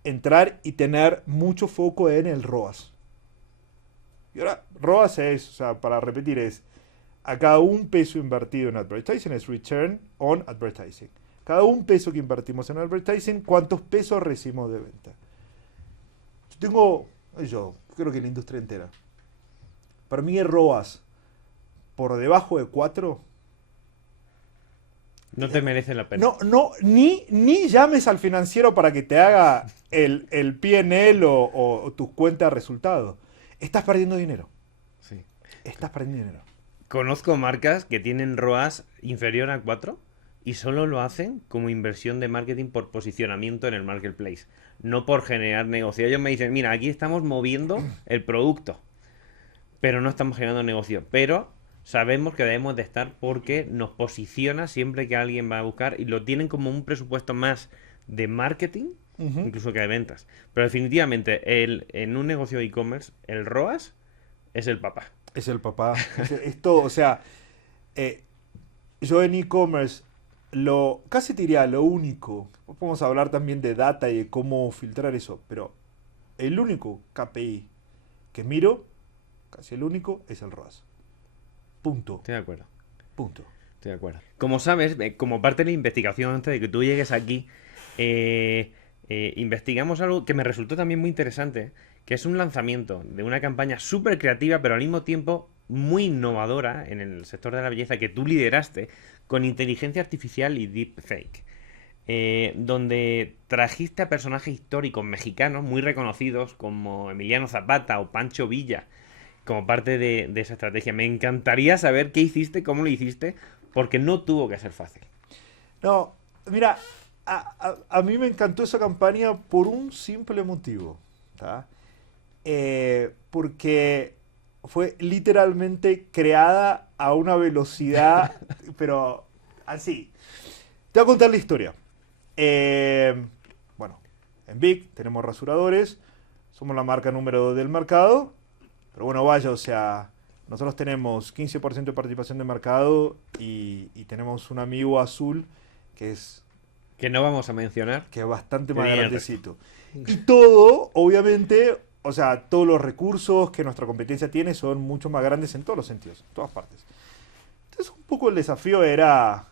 entrar y tener mucho foco en el ROAS. Y ahora, ROAS es, o sea, para repetir, es a cada un peso invertido en advertising es return on advertising. Cada un peso que invertimos en advertising, ¿cuántos pesos recibimos de venta? Yo creo que la industria entera. Para mí el ROAS por debajo de 4. No te merece la pena. Ni llames al financiero para que te haga el P&L o tus cuentas de resultados. Estás perdiendo dinero. Sí. Estás perdiendo dinero. Conozco marcas que tienen ROAS inferior a 4 y solo lo hacen como inversión de marketing por posicionamiento en el marketplace, no por generar negocio. Ellos me dicen, mira, aquí estamos moviendo el producto, pero no estamos generando negocio. Pero sabemos que debemos de estar porque nos posiciona siempre que alguien va a buscar y lo tienen como un presupuesto más de marketing, incluso que de ventas. Pero definitivamente en un negocio de e-commerce el ROAS es el papá. Es el papá. Es todo, o sea, yo en e-commerce casi te diría lo único, podemos hablar también de data y de cómo filtrar eso, pero el único KPI que miro, casi el único, es el ROAS. Punto. Estoy de acuerdo. Punto. Estoy de acuerdo. Como sabes, como parte de la investigación antes de que tú llegues aquí, investigamos algo que me resultó también muy interesante, que es un lanzamiento de una campaña súper creativa, pero al mismo tiempo muy innovadora en el sector de la belleza que tú lideraste con inteligencia artificial y deepfake. Donde trajiste a personajes históricos mexicanos muy reconocidos como Emiliano Zapata o Pancho Villa como parte de esa estrategia. Me encantaría saber qué hiciste, cómo lo hiciste, porque no tuvo que ser fácil. No, mira, a mí me encantó esa campaña por un simple motivo. ¿Tá? Porque fue literalmente creada a una velocidad, pero así. Te voy a contar la historia. Bueno, en Vic tenemos rasuradores, somos la marca número 2 del mercado, pero bueno, vaya, o sea, nosotros tenemos 15% de participación de mercado y tenemos un amigo azul que es Que no vamos a mencionar. bastante más Mierda. grandecito. Y todo, obviamente, o sea, todos los recursos que nuestra competencia tiene son mucho más grandes en todos los sentidos, en todas partes. Entonces, un poco el desafío era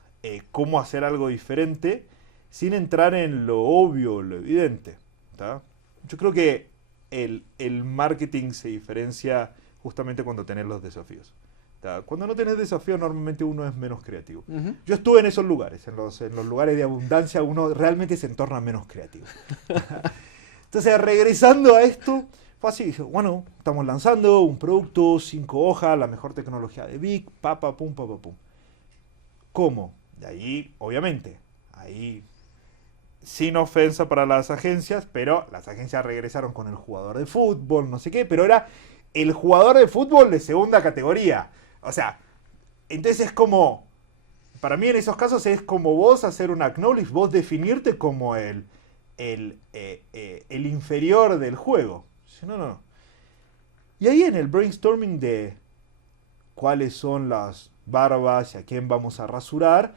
cómo hacer algo diferente sin entrar en lo obvio, lo evidente. ¿Tá? Yo creo que el marketing se diferencia justamente cuando tenés los desafíos. ¿Tá? Cuando no tenés desafíos, normalmente uno es menos creativo. Ujú. Yo estuve en esos lugares, en los lugares de abundancia, uno realmente se entorna menos creativo. Entonces, regresando a esto, fue así, dije, bueno, estamos lanzando un producto, 5 hojas, la mejor tecnología de Vic, pum. ¿Cómo? De ahí, obviamente, ahí, sin ofensa para las agencias, pero las agencias regresaron con el jugador de fútbol, no sé qué, pero era el jugador de fútbol de segunda categoría. O sea, entonces es como, para mí en esos casos es como vos hacer un acknowledge, vos definirte como el inferior del juego. No. Y ahí en el brainstorming de cuáles son las barbas y a quién vamos a rasurar,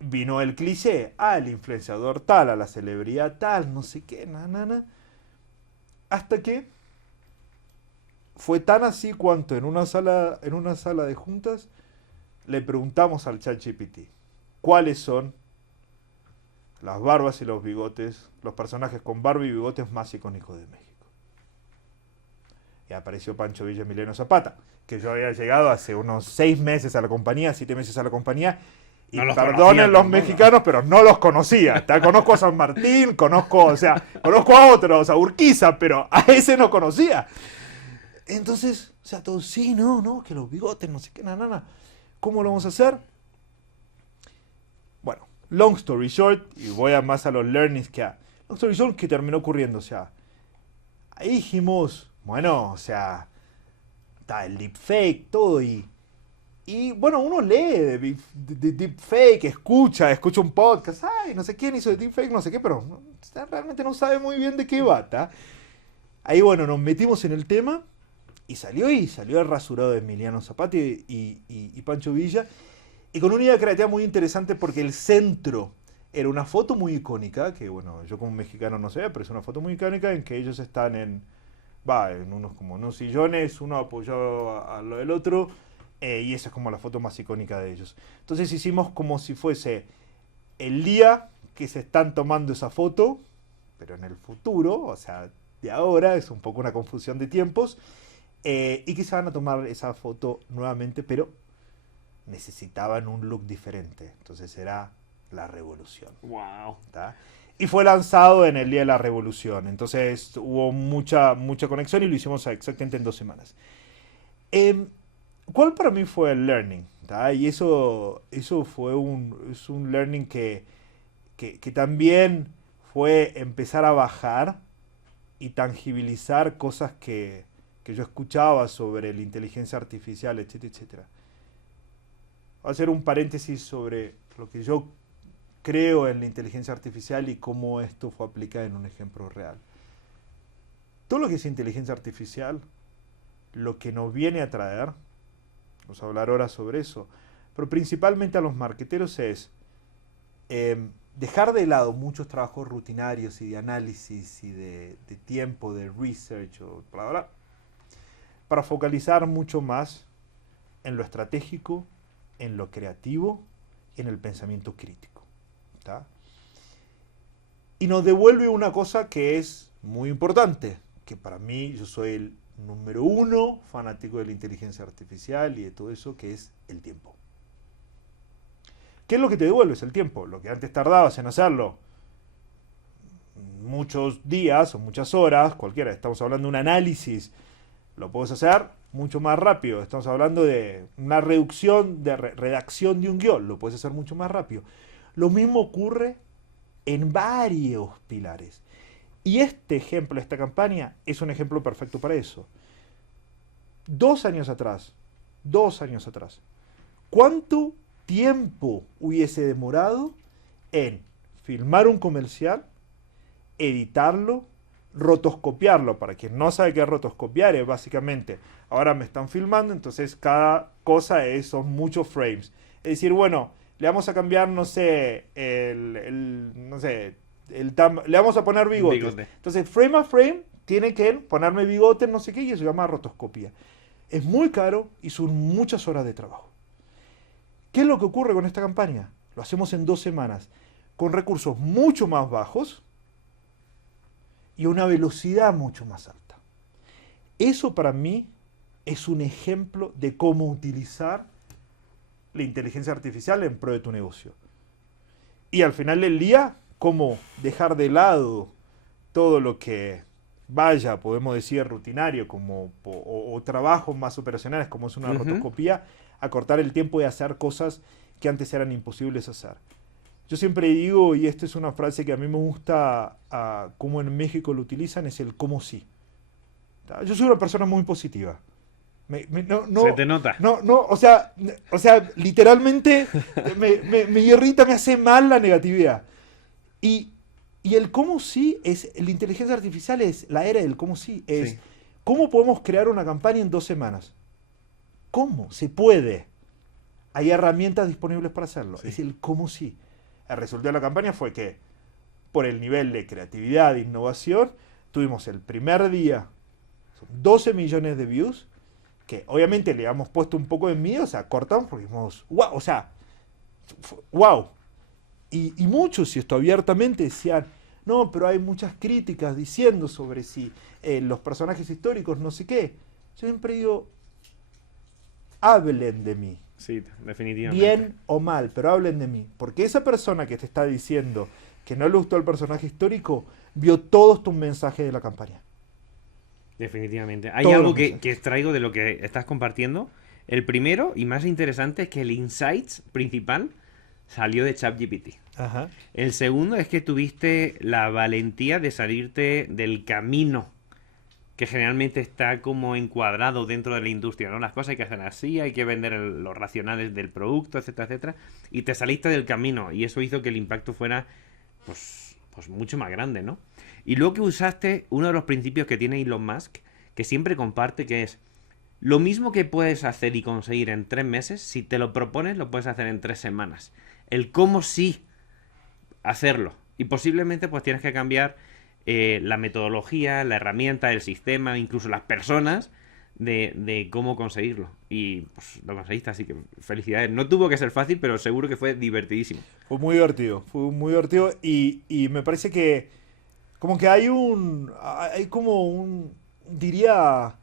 vino el cliché, el influenciador tal, a la celebridad tal, no sé qué, hasta que fue tan así cuanto en una sala de juntas le preguntamos al ChatGPT cuáles son las barbas y los bigotes, los personajes con barba y bigotes más icónicos de México. Y apareció Pancho Villa y Emiliano Zapata, que yo había llegado hace unos 6 meses a la compañía, 7 meses a la compañía, y No los perdonen conocía los tampoco. mexicanos, pero no los conocía. Conozco a San Martín, conozco a otros, a Urquiza, pero a ese no conocía. Entonces, o sea, todos, sí, no, que los bigotes, no sé qué, nada. ¿Cómo lo vamos a hacer? Bueno, long story short, y voy a más a los learnings long story short, que terminó ocurriendo, o sea, ahí dijimos, bueno, o sea, está el deepfake, todo, y bueno, uno lee de deepfake, escucha un podcast, no sé quién hizo de deepfake, no sé qué, pero realmente no sabe muy bien de qué va, ¿tá? Ahí, bueno, nos metimos en el tema y salió el rasurado de Emiliano Zapata y Pancho Villa, y con una idea creativa muy interesante porque el centro era una foto muy icónica, que bueno, yo como mexicano no sé, pero es una foto muy icónica en que ellos están en unos sillones, uno apoyado a lo del otro, y esa es como la foto más icónica de ellos. Entonces hicimos como si fuese el día que se están tomando esa foto, pero en el futuro, o sea, de ahora, es un poco una confusión de tiempos, y que se van a tomar esa foto nuevamente, pero necesitaban un look diferente. Entonces era la revolución. Wow. ¿Tá? Y fue lanzado en el Día de la Revolución. Entonces hubo mucha conexión y lo hicimos exactamente en 2 semanas. ¿Cuál para mí fue el learning? ¿Tá? Y eso fue un learning que también fue empezar a bajar y tangibilizar cosas que yo escuchaba sobre la inteligencia artificial, etcétera. Voy a hacer un paréntesis sobre lo que yo creo en la inteligencia artificial y cómo esto fue aplicado en un ejemplo real. Todo lo que es inteligencia artificial, lo que nos viene a traer, vamos a hablar ahora sobre eso, pero principalmente a los marketeros es dejar de lado muchos trabajos rutinarios y de análisis y de tiempo, de research, para focalizar mucho más en lo estratégico, en lo creativo y en el pensamiento crítico. ¿Tá? Y nos devuelve una cosa que es muy importante, que para mí, yo soy el número 1 fanático de la inteligencia artificial y de todo eso, que es el tiempo. ¿Qué es lo que te devuelve? Es el tiempo. Lo que antes tardabas en hacerlo muchos días o muchas horas, cualquiera, estamos hablando de un análisis, lo puedes hacer mucho más rápido. Estamos hablando de una reducción de redacción de un guión, lo puedes hacer mucho más rápido. Lo mismo ocurre en varios pilares. Y este ejemplo, esta campaña, es un ejemplo perfecto para eso. 2 años atrás, ¿cuánto tiempo hubiese demorado en filmar un comercial, editarlo, rotoscopiarlo. Para quien no sabe qué es rotoscopiar, es básicamente, ahora me están filmando, entonces cada cosa son muchos frames. Es decir, bueno, le vamos a cambiar, no sé, le vamos a poner bigotes. Bigote. Entonces, frame a frame, tiene que ponerme bigotes, no sé qué, y eso se llama rotoscopia. Es muy caro y son muchas horas de trabajo. ¿Qué es lo que ocurre con esta campaña? Lo hacemos en 2 semanas, con recursos mucho más bajos y una velocidad mucho más alta. Eso para mí es un ejemplo de cómo utilizar la inteligencia artificial en pro de tu negocio. Y al final del día, cómo dejar de lado todo lo que vaya, podemos decir, rutinario o trabajos más operacionales como es una rotoscopía, acortar el tiempo de hacer cosas que antes eran imposibles hacer. Yo siempre digo, y esta es una frase que a mí me gusta, cómo en México lo utilizan, es el cómo sí. Yo soy una persona muy positiva. Se te nota. O sea, literalmente me irrita, me hace mal la negatividad. Y el cómo sí la inteligencia artificial es la era del cómo sí. Sí. ¿Cómo podemos crear una campaña en 2 semanas? ¿Cómo? Se puede. Hay herramientas disponibles para hacerlo. Sí. Es el cómo sí. El resultado de la campaña fue que, por el nivel de creatividad e innovación, tuvimos el primer día 12 millones de views, que obviamente le habíamos puesto un poco de miedo, o sea, cortamos porque dijimos, wow, o sea, wow. Y muchos, y esto abiertamente, decían, no, pero hay muchas críticas diciendo sobre si los personajes históricos, no sé qué. Yo siempre digo, hablen de mí. Sí, definitivamente. Bien o mal, pero hablen de mí. Porque esa persona que te está diciendo que no le gustó el personaje histórico, vio todos tus mensajes de la campaña. Definitivamente. Hay Todos algo los que mensajes. extraigo de lo que estás compartiendo. El primero y más interesante es que el insights principal salió de ChatGPT. Ajá. El segundo es que tuviste la valentía de salirte del camino que generalmente está como encuadrado dentro de la industria, ¿no? Las cosas hay que hacer así, hay que vender los racionales del producto, etcétera, etcétera. Y te saliste del camino y eso hizo que el impacto fuera, pues mucho más grande, ¿no? Y luego que usaste uno de los principios que tiene Elon Musk, que siempre comparte, que es lo mismo que puedes hacer y conseguir en 3 meses, si te lo propones, lo puedes hacer en 3 semanas. El cómo sí hacerlo. Y posiblemente pues tienes que cambiar la metodología, la herramienta, el sistema, incluso las personas de cómo conseguirlo. Y pues lo conseguiste, así que felicidades. No tuvo que ser fácil, pero seguro que fue divertidísimo. Fue muy divertido y me parece que como que hay diría,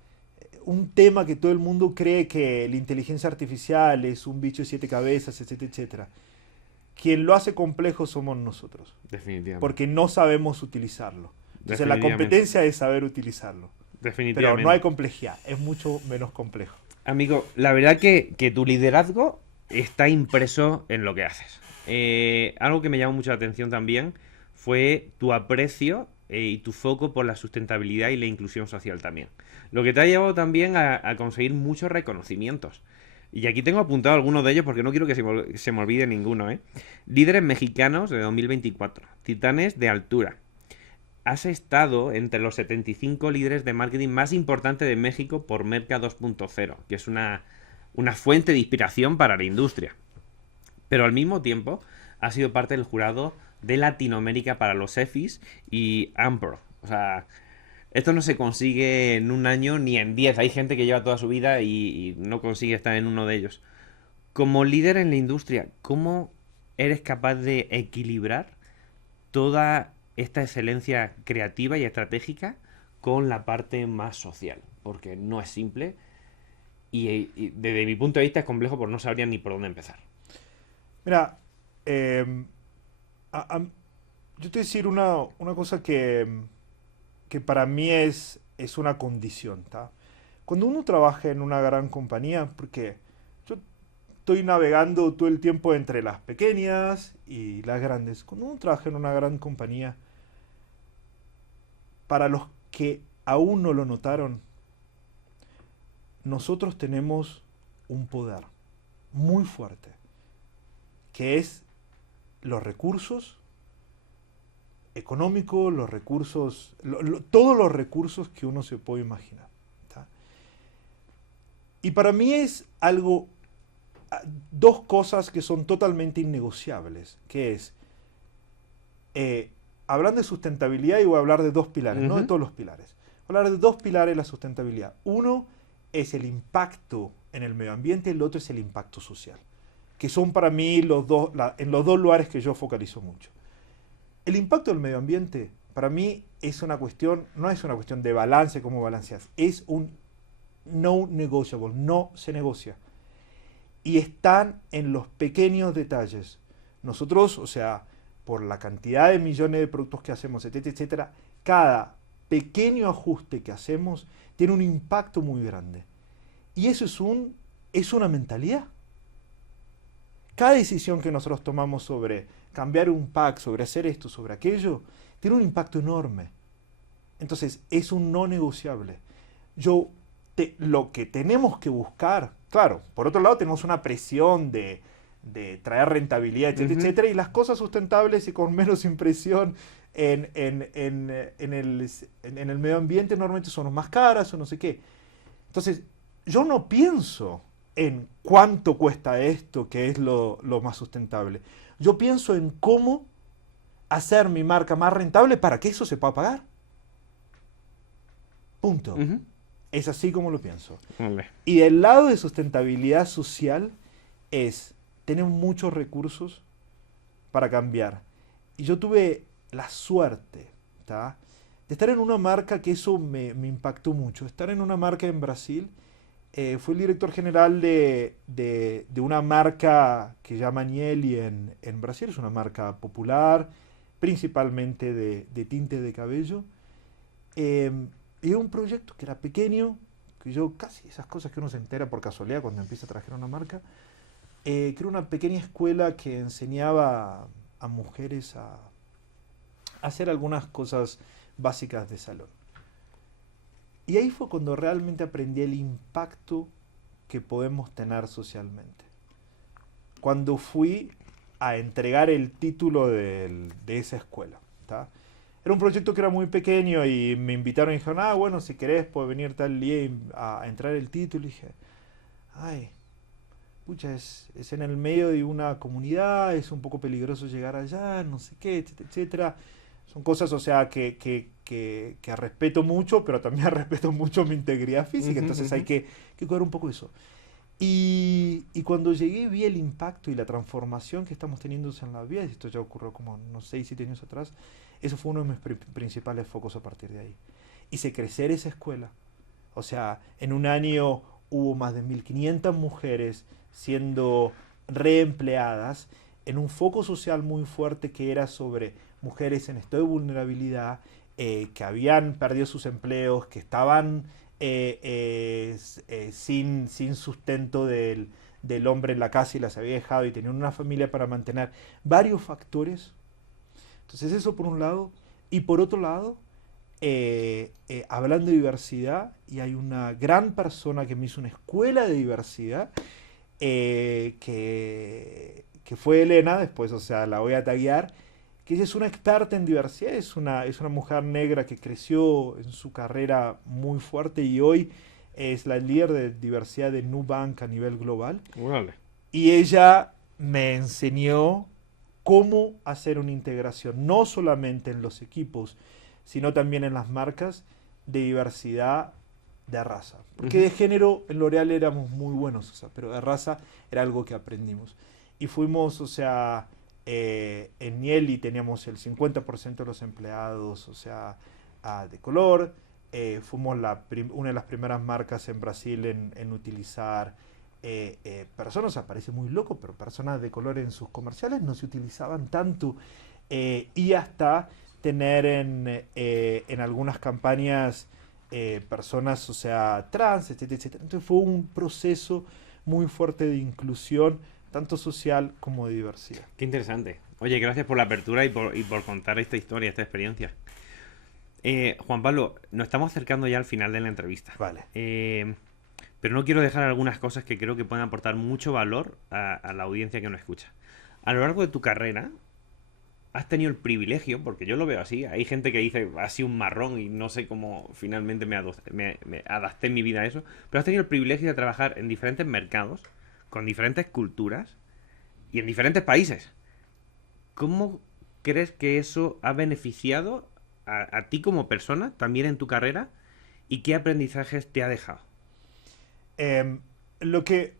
un tema que todo el mundo cree que la inteligencia artificial es un bicho de 7 cabezas, etcétera, etcétera. Quien lo hace complejo somos nosotros, Definitivamente. porque no sabemos utilizarlo. Entonces la Definitivamente. competencia es saber utilizarlo. Pero Definitivamente. no hay complejidad, es mucho menos complejo. Amigo, la verdad que tu liderazgo está impreso en lo que haces. Algo que me llamó mucho la atención también fue tu aprecio y tu foco por la sustentabilidad y la inclusión social también. Lo que te ha llevado también a conseguir muchos reconocimientos. Y aquí tengo apuntado algunos de ellos porque no quiero que se me olvide ninguno, ¿eh? Líderes mexicanos de 2024. Titanes de altura. Has estado entre los 75 líderes de marketing más importantes de México por Merca 2.0, que es una fuente de inspiración para la industria. Pero al mismo tiempo, has sido parte del jurado de Latinoamérica para los EFIs y Ampro. O sea, esto no se consigue en un año ni en 10. Hay gente que lleva toda su vida y no consigue estar en uno de ellos. Como líder en la industria, ¿cómo eres capaz de equilibrar toda esta excelencia creativa y estratégica con la parte más social? Porque no es simple y desde mi punto de vista es complejo porque no sabría ni por dónde empezar. Mira, yo te voy a decir una cosa que para mí es una condición, ¿tá? Cuando uno trabaja en una gran compañía, porque yo estoy navegando todo el tiempo entre las pequeñas y las grandes. Cuando uno trabaja en una gran compañía, para los que aún no lo notaron, nosotros tenemos un poder muy fuerte que es los recursos económicos, los recursos, todos los recursos que uno se puede imaginar. ¿Tá? Y para mí es algo, dos cosas que son totalmente innegociables, que es, hablando de sustentabilidad, y voy a hablar de dos pilares, no de todos los pilares. Voy a hablar de dos pilares de la sustentabilidad. Uno es el impacto en el medio ambiente, el otro es el impacto social, que son para mí en los dos lugares que yo focalizo mucho. El impacto del medio ambiente, para mí, es una cuestión, no es una cuestión de balance, como balanceas, es un no negotiable, no se negocia. Y están en los pequeños detalles. Nosotros, o sea, por la cantidad de millones de productos que hacemos, etcétera, etcétera, cada pequeño ajuste que hacemos tiene un impacto muy grande. Y eso es una mentalidad. Cada decisión que nosotros tomamos sobre cambiar un pack, sobre hacer esto, sobre aquello, tiene un impacto enorme. Entonces, es un no negociable. Lo que tenemos que buscar, claro, por otro lado tenemos una presión de traer rentabilidad, etcétera, etcétera, y las cosas sustentables y con menos impresión en el medio ambiente normalmente son más caras o no sé qué. Entonces, yo no pienso en cuánto cuesta esto, que es lo más sustentable. Yo pienso en cómo hacer mi marca más rentable para que eso se pueda pagar. Punto. Es así como lo pienso. Vale. Y del lado de sustentabilidad social es tener muchos recursos para cambiar. Y yo tuve la suerte, ¿tá?, de estar en una marca que eso me impactó mucho. Estar en una marca en Brasil. Fui el director general de una marca que se llama Agnelli en Brasil. Es una marca popular, principalmente de tinte de cabello. Y un proyecto que era pequeño, que yo casi esas cosas que uno se entera por casualidad cuando empieza a trabajar en una marca, que era una pequeña escuela que enseñaba a mujeres a hacer algunas cosas básicas de salón. Y ahí fue cuando realmente aprendí el impacto que podemos tener socialmente. Cuando fui a entregar el título de esa escuela, ¿tá? Era un proyecto que era muy pequeño y me invitaron y dijeron, bueno, si querés puedes venir tal día a entrar el título. Y dije, pucha, es en el medio de una comunidad, es un poco peligroso llegar allá, no sé qué, etcétera, etcétera. Son cosas, o sea, que respeto mucho, pero también respeto mucho mi integridad física, entonces hay que cuidar un poco eso. Y cuando llegué vi el impacto y la transformación que estamos teniendo en la vida, y esto ya ocurrió como unos 6, 7 años atrás, eso fue uno de mis principales focos a partir de ahí. Hice crecer esa escuela. O sea, en un año hubo más de 1.500 mujeres siendo reempleadas en un foco social muy fuerte que era sobre mujeres en estado de vulnerabilidad, que habían perdido sus empleos, que estaban sin sustento del hombre en la casa y las había dejado y tenían una familia para mantener. Varios factores. Entonces eso por un lado. Y por otro lado, hablando de diversidad, y hay una gran persona que me hizo una escuela de diversidad, que fue Elena, después, o sea, la voy a taguear, que ella es una experta en diversidad, es una mujer negra que creció en su carrera muy fuerte y hoy es la líder de diversidad de Nubank a nivel global. Vale. Y ella me enseñó cómo hacer una integración, no solamente en los equipos, sino también en las marcas, de diversidad de raza. Porque de género en L'Oréal éramos muy buenos, o sea, pero de raza era algo que aprendimos. Y fuimos, o sea, en Nieli teníamos el 50% de los empleados, o sea, de color. Fuimos una de las primeras marcas en Brasil en utilizar personas, o sea, parece muy loco, pero personas de color en sus comerciales no se utilizaban tanto. Y hasta tener en algunas campañas personas, o sea, trans, etcétera, etcétera. Entonces fue un proceso muy fuerte de inclusión, tanto social como de diversidad. Qué interesante. Oye, gracias por la apertura y por contar esta historia, esta experiencia. Juan Pablo, nos estamos acercando ya al final de la entrevista. Vale. Pero no quiero dejar algunas cosas que creo que pueden aportar mucho valor a la audiencia que nos escucha. a lo largo de tu carrera, has tenido el privilegio, porque yo lo veo así, hay gente que dice, ha sido un marrón y no sé cómo finalmente me adapté mi vida a eso, pero has tenido el privilegio de trabajar en diferentes mercados, con diferentes culturas y en diferentes países. ¿Cómo crees que eso ha beneficiado a ti como persona, también en tu carrera, y qué aprendizajes te ha dejado? Em, lo que,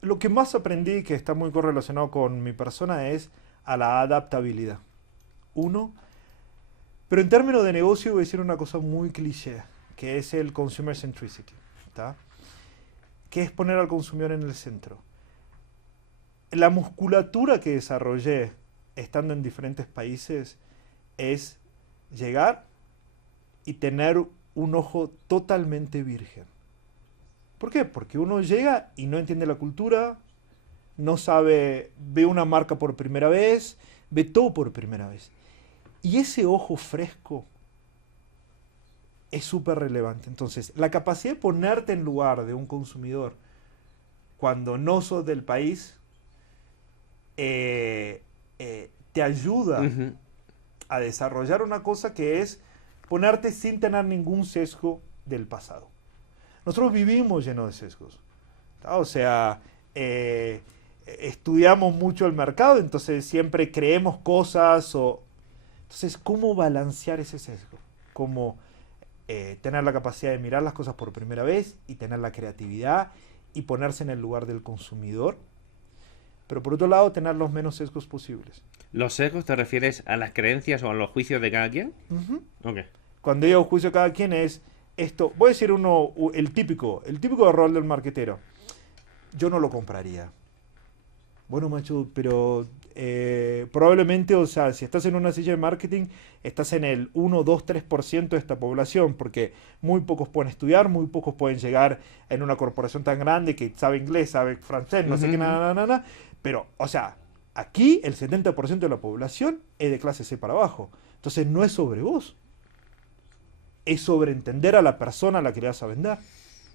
lo que más aprendí, que está muy correlacionado con mi persona, es a la adaptabilidad. Uno, pero en términos de negocio voy a decir una cosa muy cliché, que es el consumer centricity, ¿tá? Que es poner al consumidor en el centro. La musculatura que desarrollé estando en diferentes países es llegar y tener un ojo totalmente virgen. ¿Por qué? Porque uno llega y no entiende la cultura, no sabe, ve una marca por primera vez, ve todo por primera vez. Y ese ojo fresco es súper relevante. Entonces, la capacidad de ponerte en lugar de un consumidor cuando no sos del país te ayuda Ujú. a desarrollar una cosa que es ponerte sin tener ningún sesgo del pasado. Nosotros vivimos llenos de sesgos. O sea, estudiamos mucho el mercado, entonces siempre creemos cosas. Entonces, ¿cómo balancear ese sesgo? ¿Cómo tener la capacidad de mirar las cosas por primera vez y tener la creatividad y ponerse en el lugar del consumidor? Pero por otro lado, tener los menos sesgos posibles. ¿Los sesgos te refieres a las creencias o a los juicios de cada quien? Ujú. Ok. Cuando digo juicio de cada quien es esto, voy a decir el típico rol del marquetero. Yo no lo compraría. Bueno, macho, pero probablemente, o sea, si estás en una silla de marketing, estás en el 1, 2, 3% de esta población, porque muy pocos pueden estudiar, muy pocos pueden llegar en una corporación tan grande que sabe inglés, sabe francés, no sé qué, Ujú. nada, nada, nada. Pero, o sea, aquí el 70% de la población es de clase C para abajo. Entonces no es sobre vos, es sobre entender a la persona a la que le vas a vender.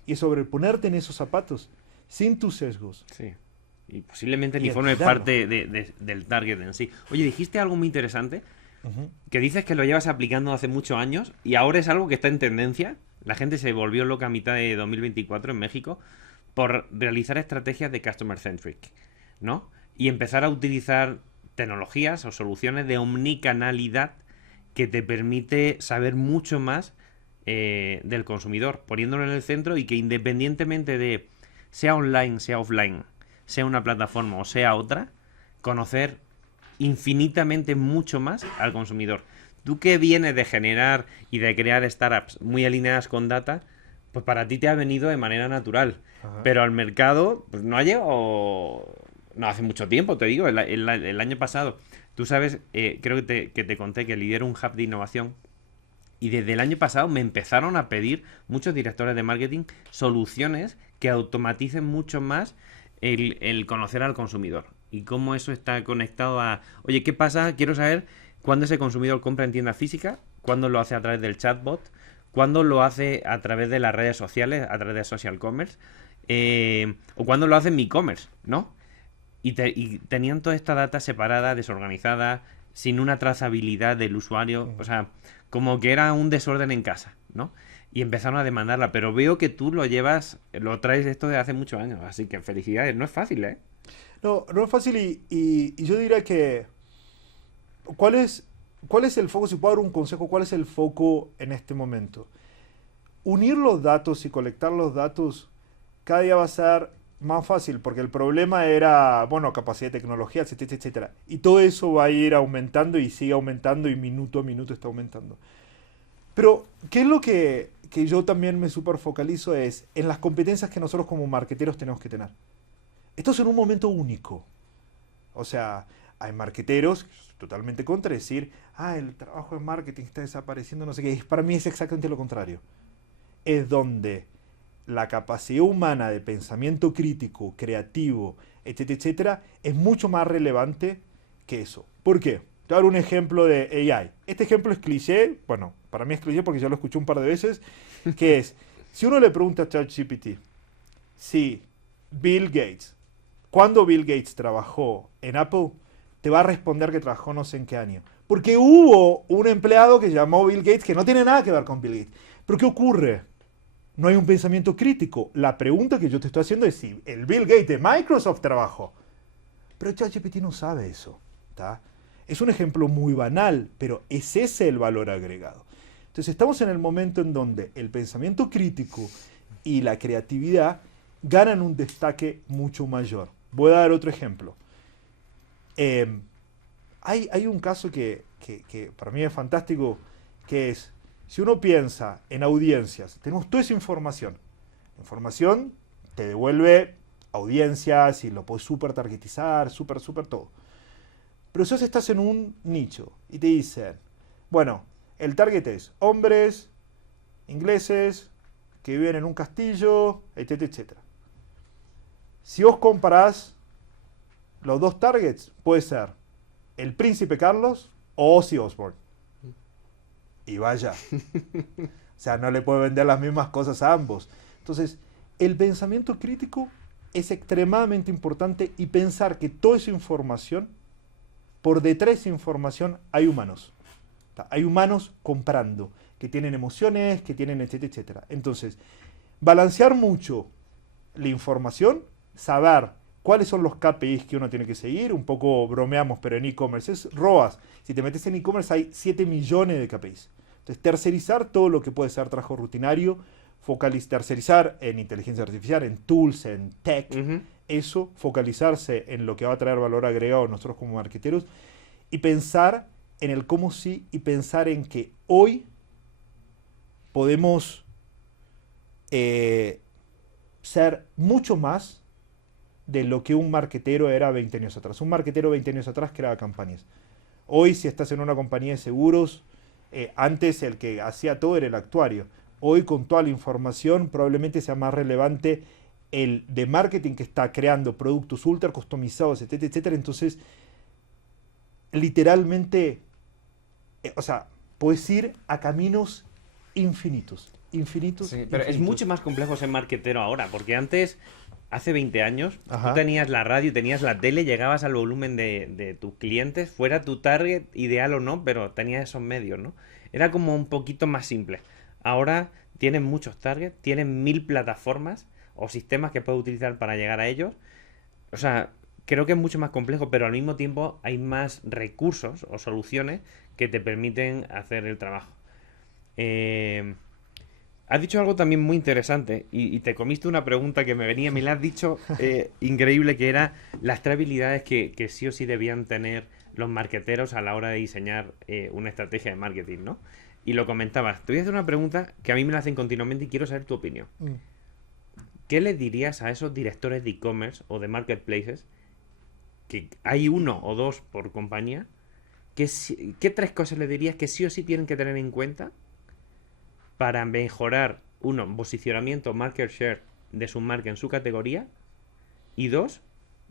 Y es sobre ponerte en esos zapatos, sin tus sesgos, Sí. Y posiblemente y ni forme entenderlo. parte del target en sí. Oye, dijiste algo muy interesante, Ujú. que dices que lo llevas aplicando hace muchos años y ahora es algo que está en tendencia. La gente se volvió loca a mitad de 2024 en México por realizar estrategias de customer centric, ¿no? Y empezar a utilizar tecnologías o soluciones de omnicanalidad que te permite saber mucho más del consumidor, poniéndolo en el centro y que independientemente de sea online, sea offline, sea una plataforma o sea otra, conocer infinitamente mucho más al consumidor. Tú que vienes de generar y de crear startups muy alineadas con data, pues para ti te ha venido de manera natural. Ajá. Pero al mercado, pues no ha llegado. No hace mucho tiempo, te digo, el año pasado. Tú sabes, creo que te conté que lidero un hub de innovación. Y desde el año pasado me empezaron a pedir muchos directores de marketing soluciones que automaticen mucho más el conocer al consumidor. Y cómo eso está conectado a, oye, ¿qué pasa? Quiero saber cuándo ese consumidor compra en tienda física, cuándo lo hace a través del chatbot, cuándo lo hace a través de las redes sociales, a través de social commerce, o cuándo lo hace en mi e-commerce, ¿no? Y tenían toda esta data separada, desorganizada, sin una trazabilidad del usuario, o sea, como que era un desorden en casa, ¿no? Y empezaron a demandarla, pero veo que tú lo llevas, lo traes esto de hace muchos años, así que felicidades, no es fácil, ¿eh? No, no es fácil y yo diría que ¿cuál es, ¿cuál es el foco? Si puedo dar un consejo, ¿cuál es el foco en este momento? Unir los datos y colectar los datos cada día va a ser más fácil, porque el problema era, bueno, capacidad de tecnología, etcétera, etcétera. Y todo eso va a ir aumentando y sigue aumentando y minuto a minuto está aumentando. Pero, ¿qué es lo que yo también me super focalizo? Es en las competencias que nosotros como marqueteros tenemos que tener. Esto es en un momento único. O sea, hay marqueteros totalmente contra decir, el trabajo de marketing está desapareciendo, no sé qué. Para mí es exactamente lo contrario. Es donde la capacidad humana de pensamiento crítico, creativo, etcétera, etcétera, es mucho más relevante que eso. ¿Por qué? Te voy a dar un ejemplo de AI. Este ejemplo es cliché, bueno, para mí es cliché porque ya lo escuché un par de veces, que es, si uno le pregunta a ChatGPT, si Bill Gates, cuando Bill Gates trabajó en Apple, te va a responder que trabajó no sé en qué año. Porque hubo un empleado que llamó Bill Gates que no tiene nada que ver con Bill Gates. Pero ¿qué ocurre? No hay un pensamiento crítico. La pregunta que yo te estoy haciendo es si el Bill Gates de Microsoft trabajó. Pero ChatGPT no sabe eso. ¿Tá? Es un ejemplo muy banal, pero es ese el valor agregado. Entonces estamos en el momento en donde el pensamiento crítico y la creatividad ganan un destaque mucho mayor. Voy a dar otro ejemplo. Hay un caso que para mí es fantástico, que es, si uno piensa en audiencias, tenemos toda esa información. La información te devuelve audiencias y lo puedes súper targetizar, súper todo. Pero si estás en un nicho y te dicen, bueno, el target es hombres, ingleses, que viven en un castillo, etcétera, etcétera. Si vos comparás los dos targets, puede ser el príncipe Carlos o Ozzy Osbourne. Y vaya. O sea, no le puede vender las mismas cosas a ambos. Entonces, el pensamiento crítico es extremadamente importante y pensar que toda esa información, por detrás de esa información hay humanos. Hay humanos comprando, que tienen emociones, que tienen etcétera, etcétera. Entonces, balancear mucho la información, saber cuáles son los KPIs que uno tiene que seguir, un poco bromeamos, pero en e-commerce es ROAS. Si te metes en e-commerce hay 7 millones de KPIs. Entonces, tercerizar todo lo que puede ser trabajo rutinario, tercerizar en inteligencia artificial, en tools, en tech, eso, focalizarse en lo que va a traer valor agregado a nosotros como marketeros y pensar en el cómo sí y pensar en que hoy podemos ser mucho más de lo que un marketero era 20 años atrás. Un marketero 20 años atrás creaba campañas. Hoy, si estás en una compañía de seguros, antes el que hacía todo era el actuario. Hoy, con toda la información, probablemente sea más relevante el de marketing que está creando productos ultra customizados, etcétera, etcétera. Entonces, literalmente, o sea, puedes ir a caminos infinitos. Infinitos. Sí, pero infinitos. es mucho más complejo ser marketero ahora, porque antes, hace 20 años, Ajá. tú tenías la radio, tenías la tele, llegabas al volumen de tus clientes, fuera tu target ideal o no, pero tenías esos medios, ¿no? Era como un poquito más simple. Ahora tienes muchos targets, tienes 1000 plataformas o sistemas que puedes utilizar para llegar a ellos. O sea, creo que es mucho más complejo, pero al mismo tiempo hay más recursos o soluciones que te permiten hacer el trabajo. Has dicho algo también muy interesante y te comiste una pregunta que me venía, me la has dicho increíble, que era las tres habilidades que sí o sí debían tener los marketeros a la hora de diseñar una estrategia de marketing, ¿no? Y lo comentabas. Te voy a hacer una pregunta que a mí me la hacen continuamente y quiero saber tu opinión. ¿Qué le dirías a esos directores de e-commerce o de marketplaces, que hay uno o dos por compañía, ¿qué tres cosas le dirías que sí o sí tienen que tener en cuenta para mejorar, uno, posicionamiento, market share de su marca en su categoría, y dos,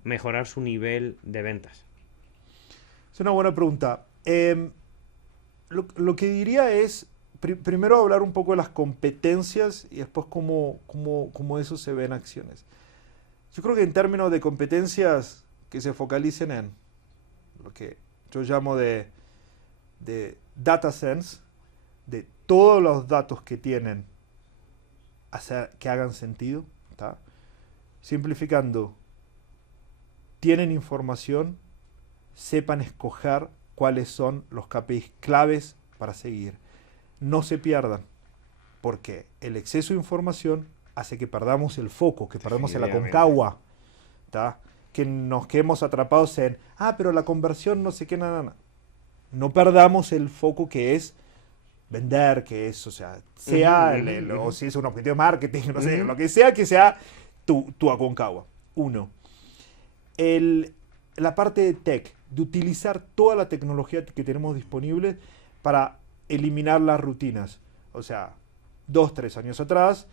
mejorar su nivel de ventas? Es una buena pregunta. Lo que diría es, primero hablar un poco de las competencias y después cómo eso se ve en acciones. Yo creo que en términos de competencias que se focalicen en lo que yo llamo de data sense, de todos los datos que tienen, que hagan sentido, ¿tá? Simplificando, tienen información, sepan escoger cuáles son los KPIs claves para seguir. No se pierdan, porque el exceso de información hace que perdamos el foco, que perdamos el Aconcagua, ¿tá? Que nos quedemos atrapados en, pero la conversión no sé qué, nada. No perdamos el foco que es vender, que es, o sea, o si es un objetivo de marketing, no sé, lo que sea tu Aconcagua. Uno. La parte de tech, de utilizar toda la tecnología que tenemos disponible para eliminar las rutinas. O sea, 2-3 años atrás,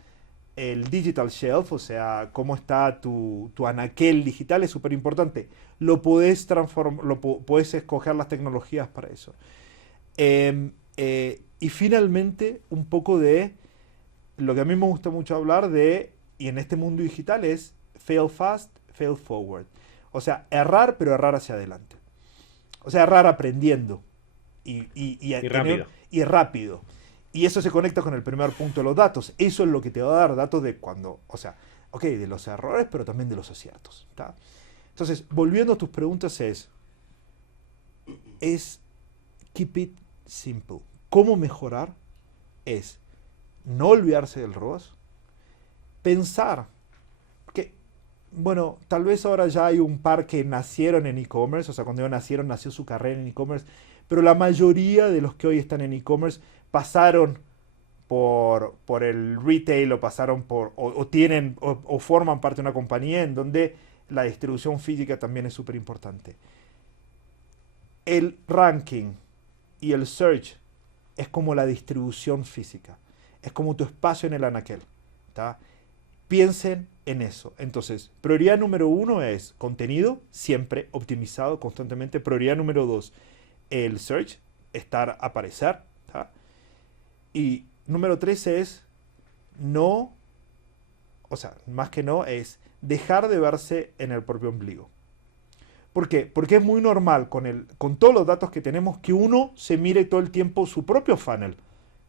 el digital shelf, o sea, cómo está tu anaquel digital, es súper importante. Lo podés transformar, podés escoger las tecnologías para eso. Y finalmente, un poco de lo que a mí me gusta mucho hablar de, y en este mundo digital, es fail fast, fail forward. O sea, errar, pero errar hacia adelante. O sea, errar aprendiendo. Y rápido. Y rápido. Y eso se conecta con el primer punto de los datos. Eso es lo que te va a dar datos de cuando, o sea, ok, de los errores, pero también de los aciertos. ¿Tá? Entonces, volviendo a tus preguntas es keep it simple. ¿Cómo mejorar? Es no olvidarse del ROAS, pensar que, bueno, tal vez ahora ya hay un par que nacieron en e-commerce, o sea, cuando ellos nacieron, nació su carrera en e-commerce, pero la mayoría de los que hoy están en e-commerce pasaron por el retail o pasaron o tienen o forman parte de una compañía en donde la distribución física también es súper importante. El ranking y el search es como la distribución física, es como tu espacio en el anaquel. ¿Tá? Piensen en eso. Entonces, prioridad número 1 es contenido, siempre optimizado constantemente. Prioridad número 2, el search, aparecer. ¿Tá? Y número 3 es no, o sea, más que no, es dejar de verse en el propio ombligo. ¿Por qué? Porque es muy normal con todos los datos que tenemos que uno se mire todo el tiempo su propio funnel,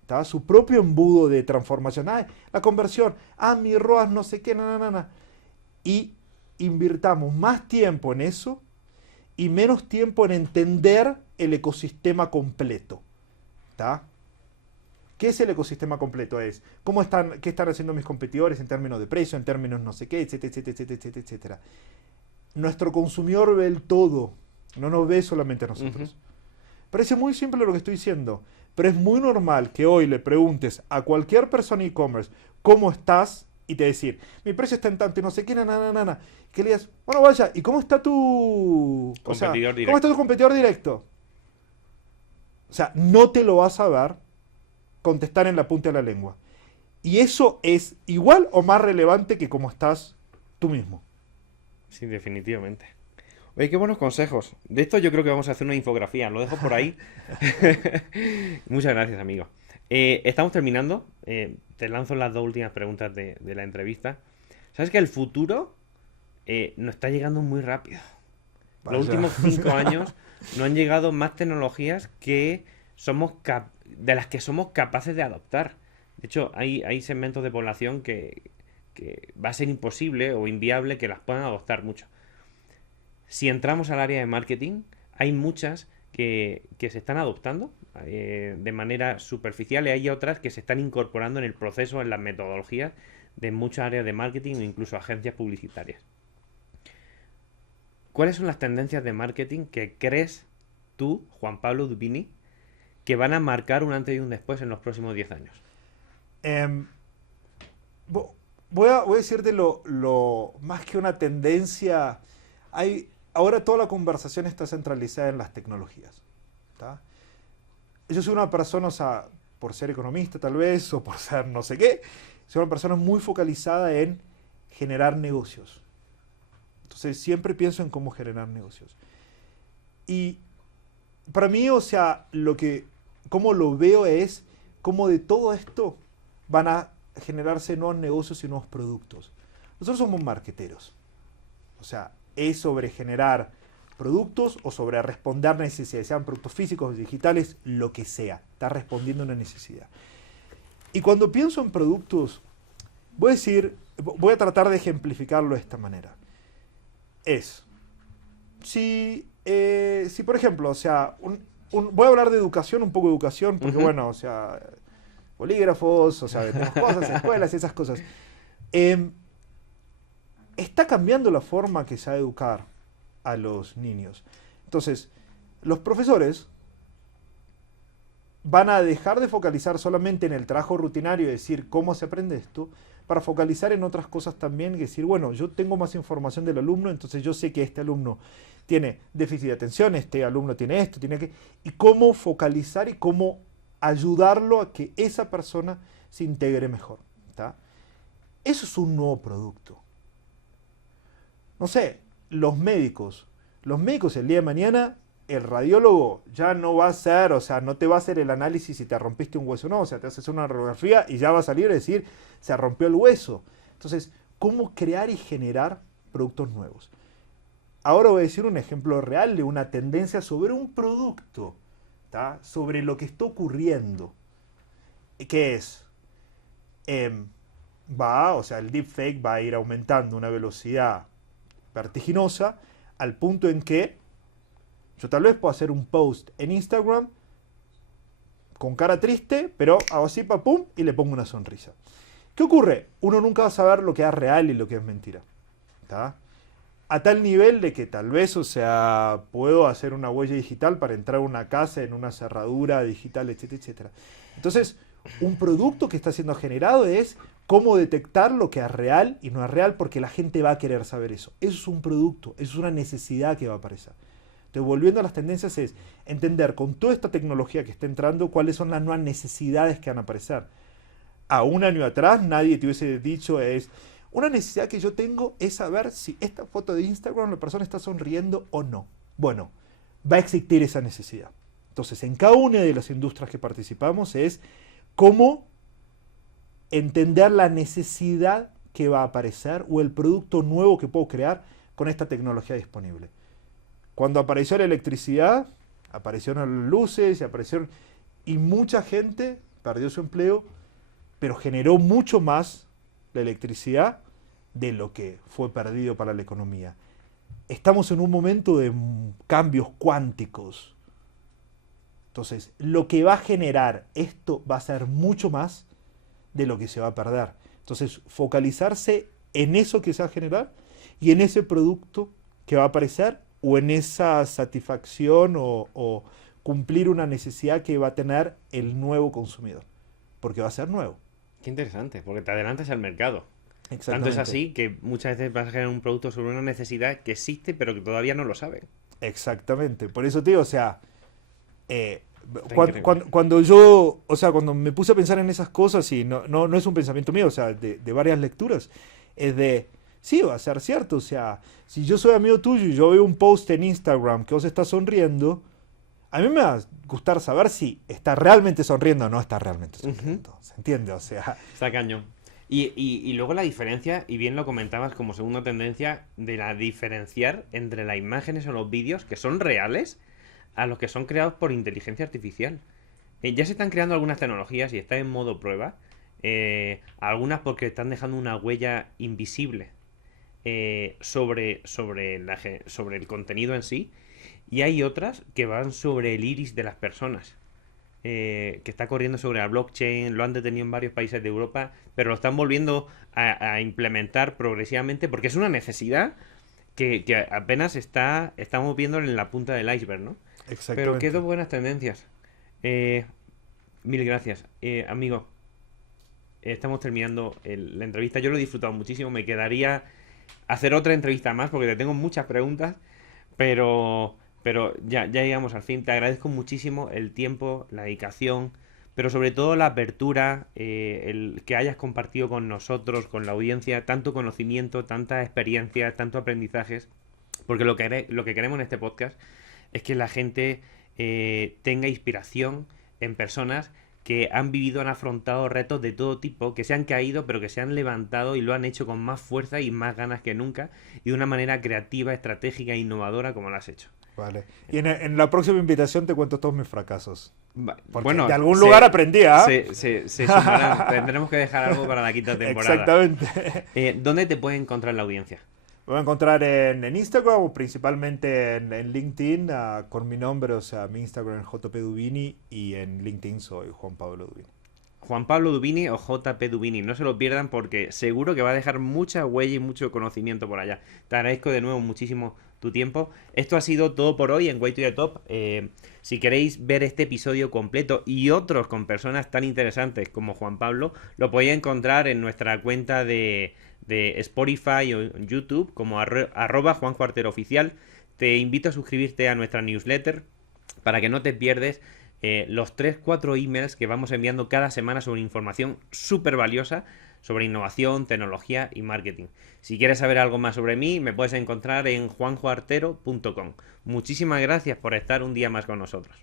¿tá? Su propio embudo de transformación. La conversión, mi ROAS, no sé qué, y invirtamos más tiempo en eso y menos tiempo en entender el ecosistema completo. ¿Tá? ¿Qué es el ecosistema completo? Es qué están haciendo mis competidores en términos de precio, en términos no sé qué, etcétera, etcétera, etcétera, etcétera. Nuestro consumidor ve el todo, no nos ve solamente a nosotros. Parece muy simple lo que estoy diciendo, pero es muy normal que hoy le preguntes a cualquier persona e-commerce cómo estás y te decir, mi precio está en tanto y no sé qué, que le digas, bueno, vaya, ¿y cómo está tu competidor directo? ¿Cómo está tu competidor directo? O sea, no te lo vas a ver contestar en la punta de la lengua. Y eso es igual o más relevante que cómo estás tú mismo. Sí, definitivamente. Oye, qué buenos consejos. De esto yo creo que vamos a hacer una infografía. Lo dejo por ahí. Muchas gracias, amigo. Estamos terminando. Te lanzo las 2 últimas preguntas de la entrevista. ¿Sabes que el futuro nos está llegando muy rápido? Vaya. Los últimos 5 años nos han llegado más tecnologías que de las que somos capaces de adoptar. De hecho, hay segmentos de población que va a ser imposible o inviable que las puedan adoptar mucho. Si entramos al área de marketing, hay muchas que se están adoptando de manera superficial y hay otras que se están incorporando en el proceso, en las metodologías de muchas áreas de marketing o incluso agencias publicitarias. ¿Cuáles son las tendencias de marketing que crees tú, Juan Pablo Dubini, que van a marcar un antes y un después en los próximos 10 años? Voy a decirte lo más que una tendencia. Ahora toda la conversación está centralizada en las tecnologías. ¿Tá? Yo soy una persona, o sea, por ser economista tal vez, o por ser no sé qué, soy una persona muy focalizada en generar negocios. Entonces siempre pienso en cómo generar negocios. Y para mí, o sea, cómo lo veo es cómo de todo esto van a generarse nuevos negocios y nuevos productos. Nosotros somos marketeros. O sea, es sobre generar productos o sobre responder necesidades, sean productos físicos, digitales, lo que sea. Está respondiendo a una necesidad. Y cuando pienso en productos, voy a tratar de ejemplificarlo de esta manera. Si por ejemplo, o sea, voy a hablar de educación, un poco de educación, porque bueno, o sea, bolígrafos, o sea, tenemos cosas, escuelas y esas cosas. Está cambiando la forma que se va a educar a los niños. Entonces, los profesores van a dejar de focalizar solamente en el trabajo rutinario y decir cómo se aprende esto, para focalizar en otras cosas también y decir, bueno, yo tengo más información del alumno, entonces yo sé que este alumno tiene déficit de atención, este alumno tiene esto, tiene aquello, y cómo focalizar y cómo ayudarlo a que esa persona se integre mejor. ¿Tá? Eso es un nuevo producto. No sé, los médicos el día de mañana, el radiólogo ya no va a hacer, o sea, no te va a hacer el análisis si te rompiste un hueso o no, o sea, te haces una radiografía y ya va a salir a decir, se rompió el hueso. Entonces, ¿cómo crear y generar productos nuevos? ahora voy a decir un ejemplo real de una tendencia sobre un producto, ¿tá? Sobre lo que está ocurriendo. ¿Qué es? O sea, el deepfake va a ir aumentando a una velocidad vertiginosa al punto en que yo tal vez puedo hacer un post en Instagram con cara triste, pero hago así, pum, y le pongo una sonrisa. ¿Qué ocurre? Uno nunca va a saber lo que es real y lo que es mentira. ¿Tá? A tal nivel de que tal vez, o sea, puedo hacer una huella digital para entrar a una casa en una cerradura digital, etcétera, etcétera. Entonces, un producto que está siendo generado es cómo detectar lo que es real y no es real, porque la gente va a querer saber eso. Eso es un producto, eso es una necesidad que va a aparecer. Entonces, volviendo a las tendencias, es entender con toda esta tecnología que está entrando cuáles son las nuevas necesidades que van a aparecer. A un año atrás nadie te hubiese dicho una necesidad que yo tengo es saber si esta foto de Instagram la persona está sonriendo o no. Bueno, va a existir esa necesidad. Entonces, en cada una de las industrias que participamos es cómo entender la necesidad que va a aparecer o el producto nuevo que puedo crear con esta tecnología disponible. Cuando apareció la electricidad, aparecieron las luces y mucha gente perdió su empleo, pero generó mucho más la electricidad de lo que fue perdido para la economía. Estamos en un momento de cambios cuánticos. Entonces, lo que va a generar esto va a ser mucho más de lo que se va a perder. Entonces, focalizarse en eso que se va a generar y en ese producto que va a aparecer o en esa satisfacción o cumplir una necesidad que va a tener el nuevo consumidor. Porque va a ser nuevo. Qué interesante, porque te adelantas al mercado. Tanto Exactamente. es así que muchas veces vas a generar un producto sobre una necesidad que existe, pero que todavía no lo saben. Exactamente. Por eso te digo, o sea, Está increíble. cuando yo, o sea, cuando me puse a pensar en esas cosas, y no es un pensamiento mío, o sea, de varias lecturas, es sí, va a ser cierto, o sea, si yo soy amigo tuyo y yo veo un post en Instagram que vos estás sonriendo, a mí me va a gustar saber si está realmente sonriendo o no está realmente sonriendo. ¿Se entiende? O sea, Está cañón. Y luego la diferencia, y bien lo comentabas como segunda tendencia, de la diferenciar entre las imágenes o los vídeos que son reales a los que son creados por inteligencia artificial. Ya se están creando algunas tecnologías y están en modo prueba. Algunas porque están dejando una huella invisible sobre el contenido en sí. Y hay otras que van sobre el iris de las personas. Que está corriendo sobre la blockchain, lo han detenido en varios países de Europa, pero lo están volviendo a implementar progresivamente porque es una necesidad que apenas estamos viendo en la punta del iceberg, ¿no? Pero qué exactamente. dos buenas tendencias. Eh, Mil gracias. Amigo, estamos terminando la entrevista. Yo lo he disfrutado muchísimo. Me quedaría hacer otra entrevista más porque te tengo muchas preguntas, pero ya llegamos al fin. Te agradezco muchísimo el tiempo, la dedicación, pero sobre todo la apertura, el que hayas compartido con nosotros, con la audiencia, tanto conocimiento, tanta experiencia, tanto aprendizajes, porque lo que queremos en este podcast es que la gente tenga inspiración en personas que han vivido, han afrontado retos de todo tipo, que se han caído, pero que se han levantado y lo han hecho con más fuerza y más ganas que nunca, y de una manera creativa, estratégica e innovadora como lo has hecho. Vale. Y en la próxima invitación te cuento todos mis fracasos. Porque Bueno, de algún lugar aprendí, ¿ah? se sumarán. Tendremos que dejar algo para la quinta temporada. Exactamente. ¿Dónde te puede encontrar la audiencia? Me voy a encontrar en Instagram o principalmente en LinkedIn con mi nombre, o sea, mi Instagram es JP Dubini y en LinkedIn soy Juan Pablo Dubini. Juan Pablo Dubini o JP Dubini. No se lo pierdan porque seguro que va a dejar mucha huella y mucho conocimiento por allá. Te agradezco de nuevo muchísimo tu tiempo. Esto ha sido todo por hoy en Way to the Top. Si queréis ver este episodio completo y otros con personas tan interesantes como Juan Pablo, lo podéis encontrar en nuestra cuenta de Spotify o en YouTube como @JuanJuarteroOficial. Te invito a suscribirte a nuestra newsletter para que no te pierdes los 3-4 emails que vamos enviando cada semana sobre información súper valiosa sobre innovación, tecnología y marketing. Si quieres saber algo más sobre mí, me puedes encontrar en juanjoartero.com. Muchísimas gracias por estar un día más con nosotros.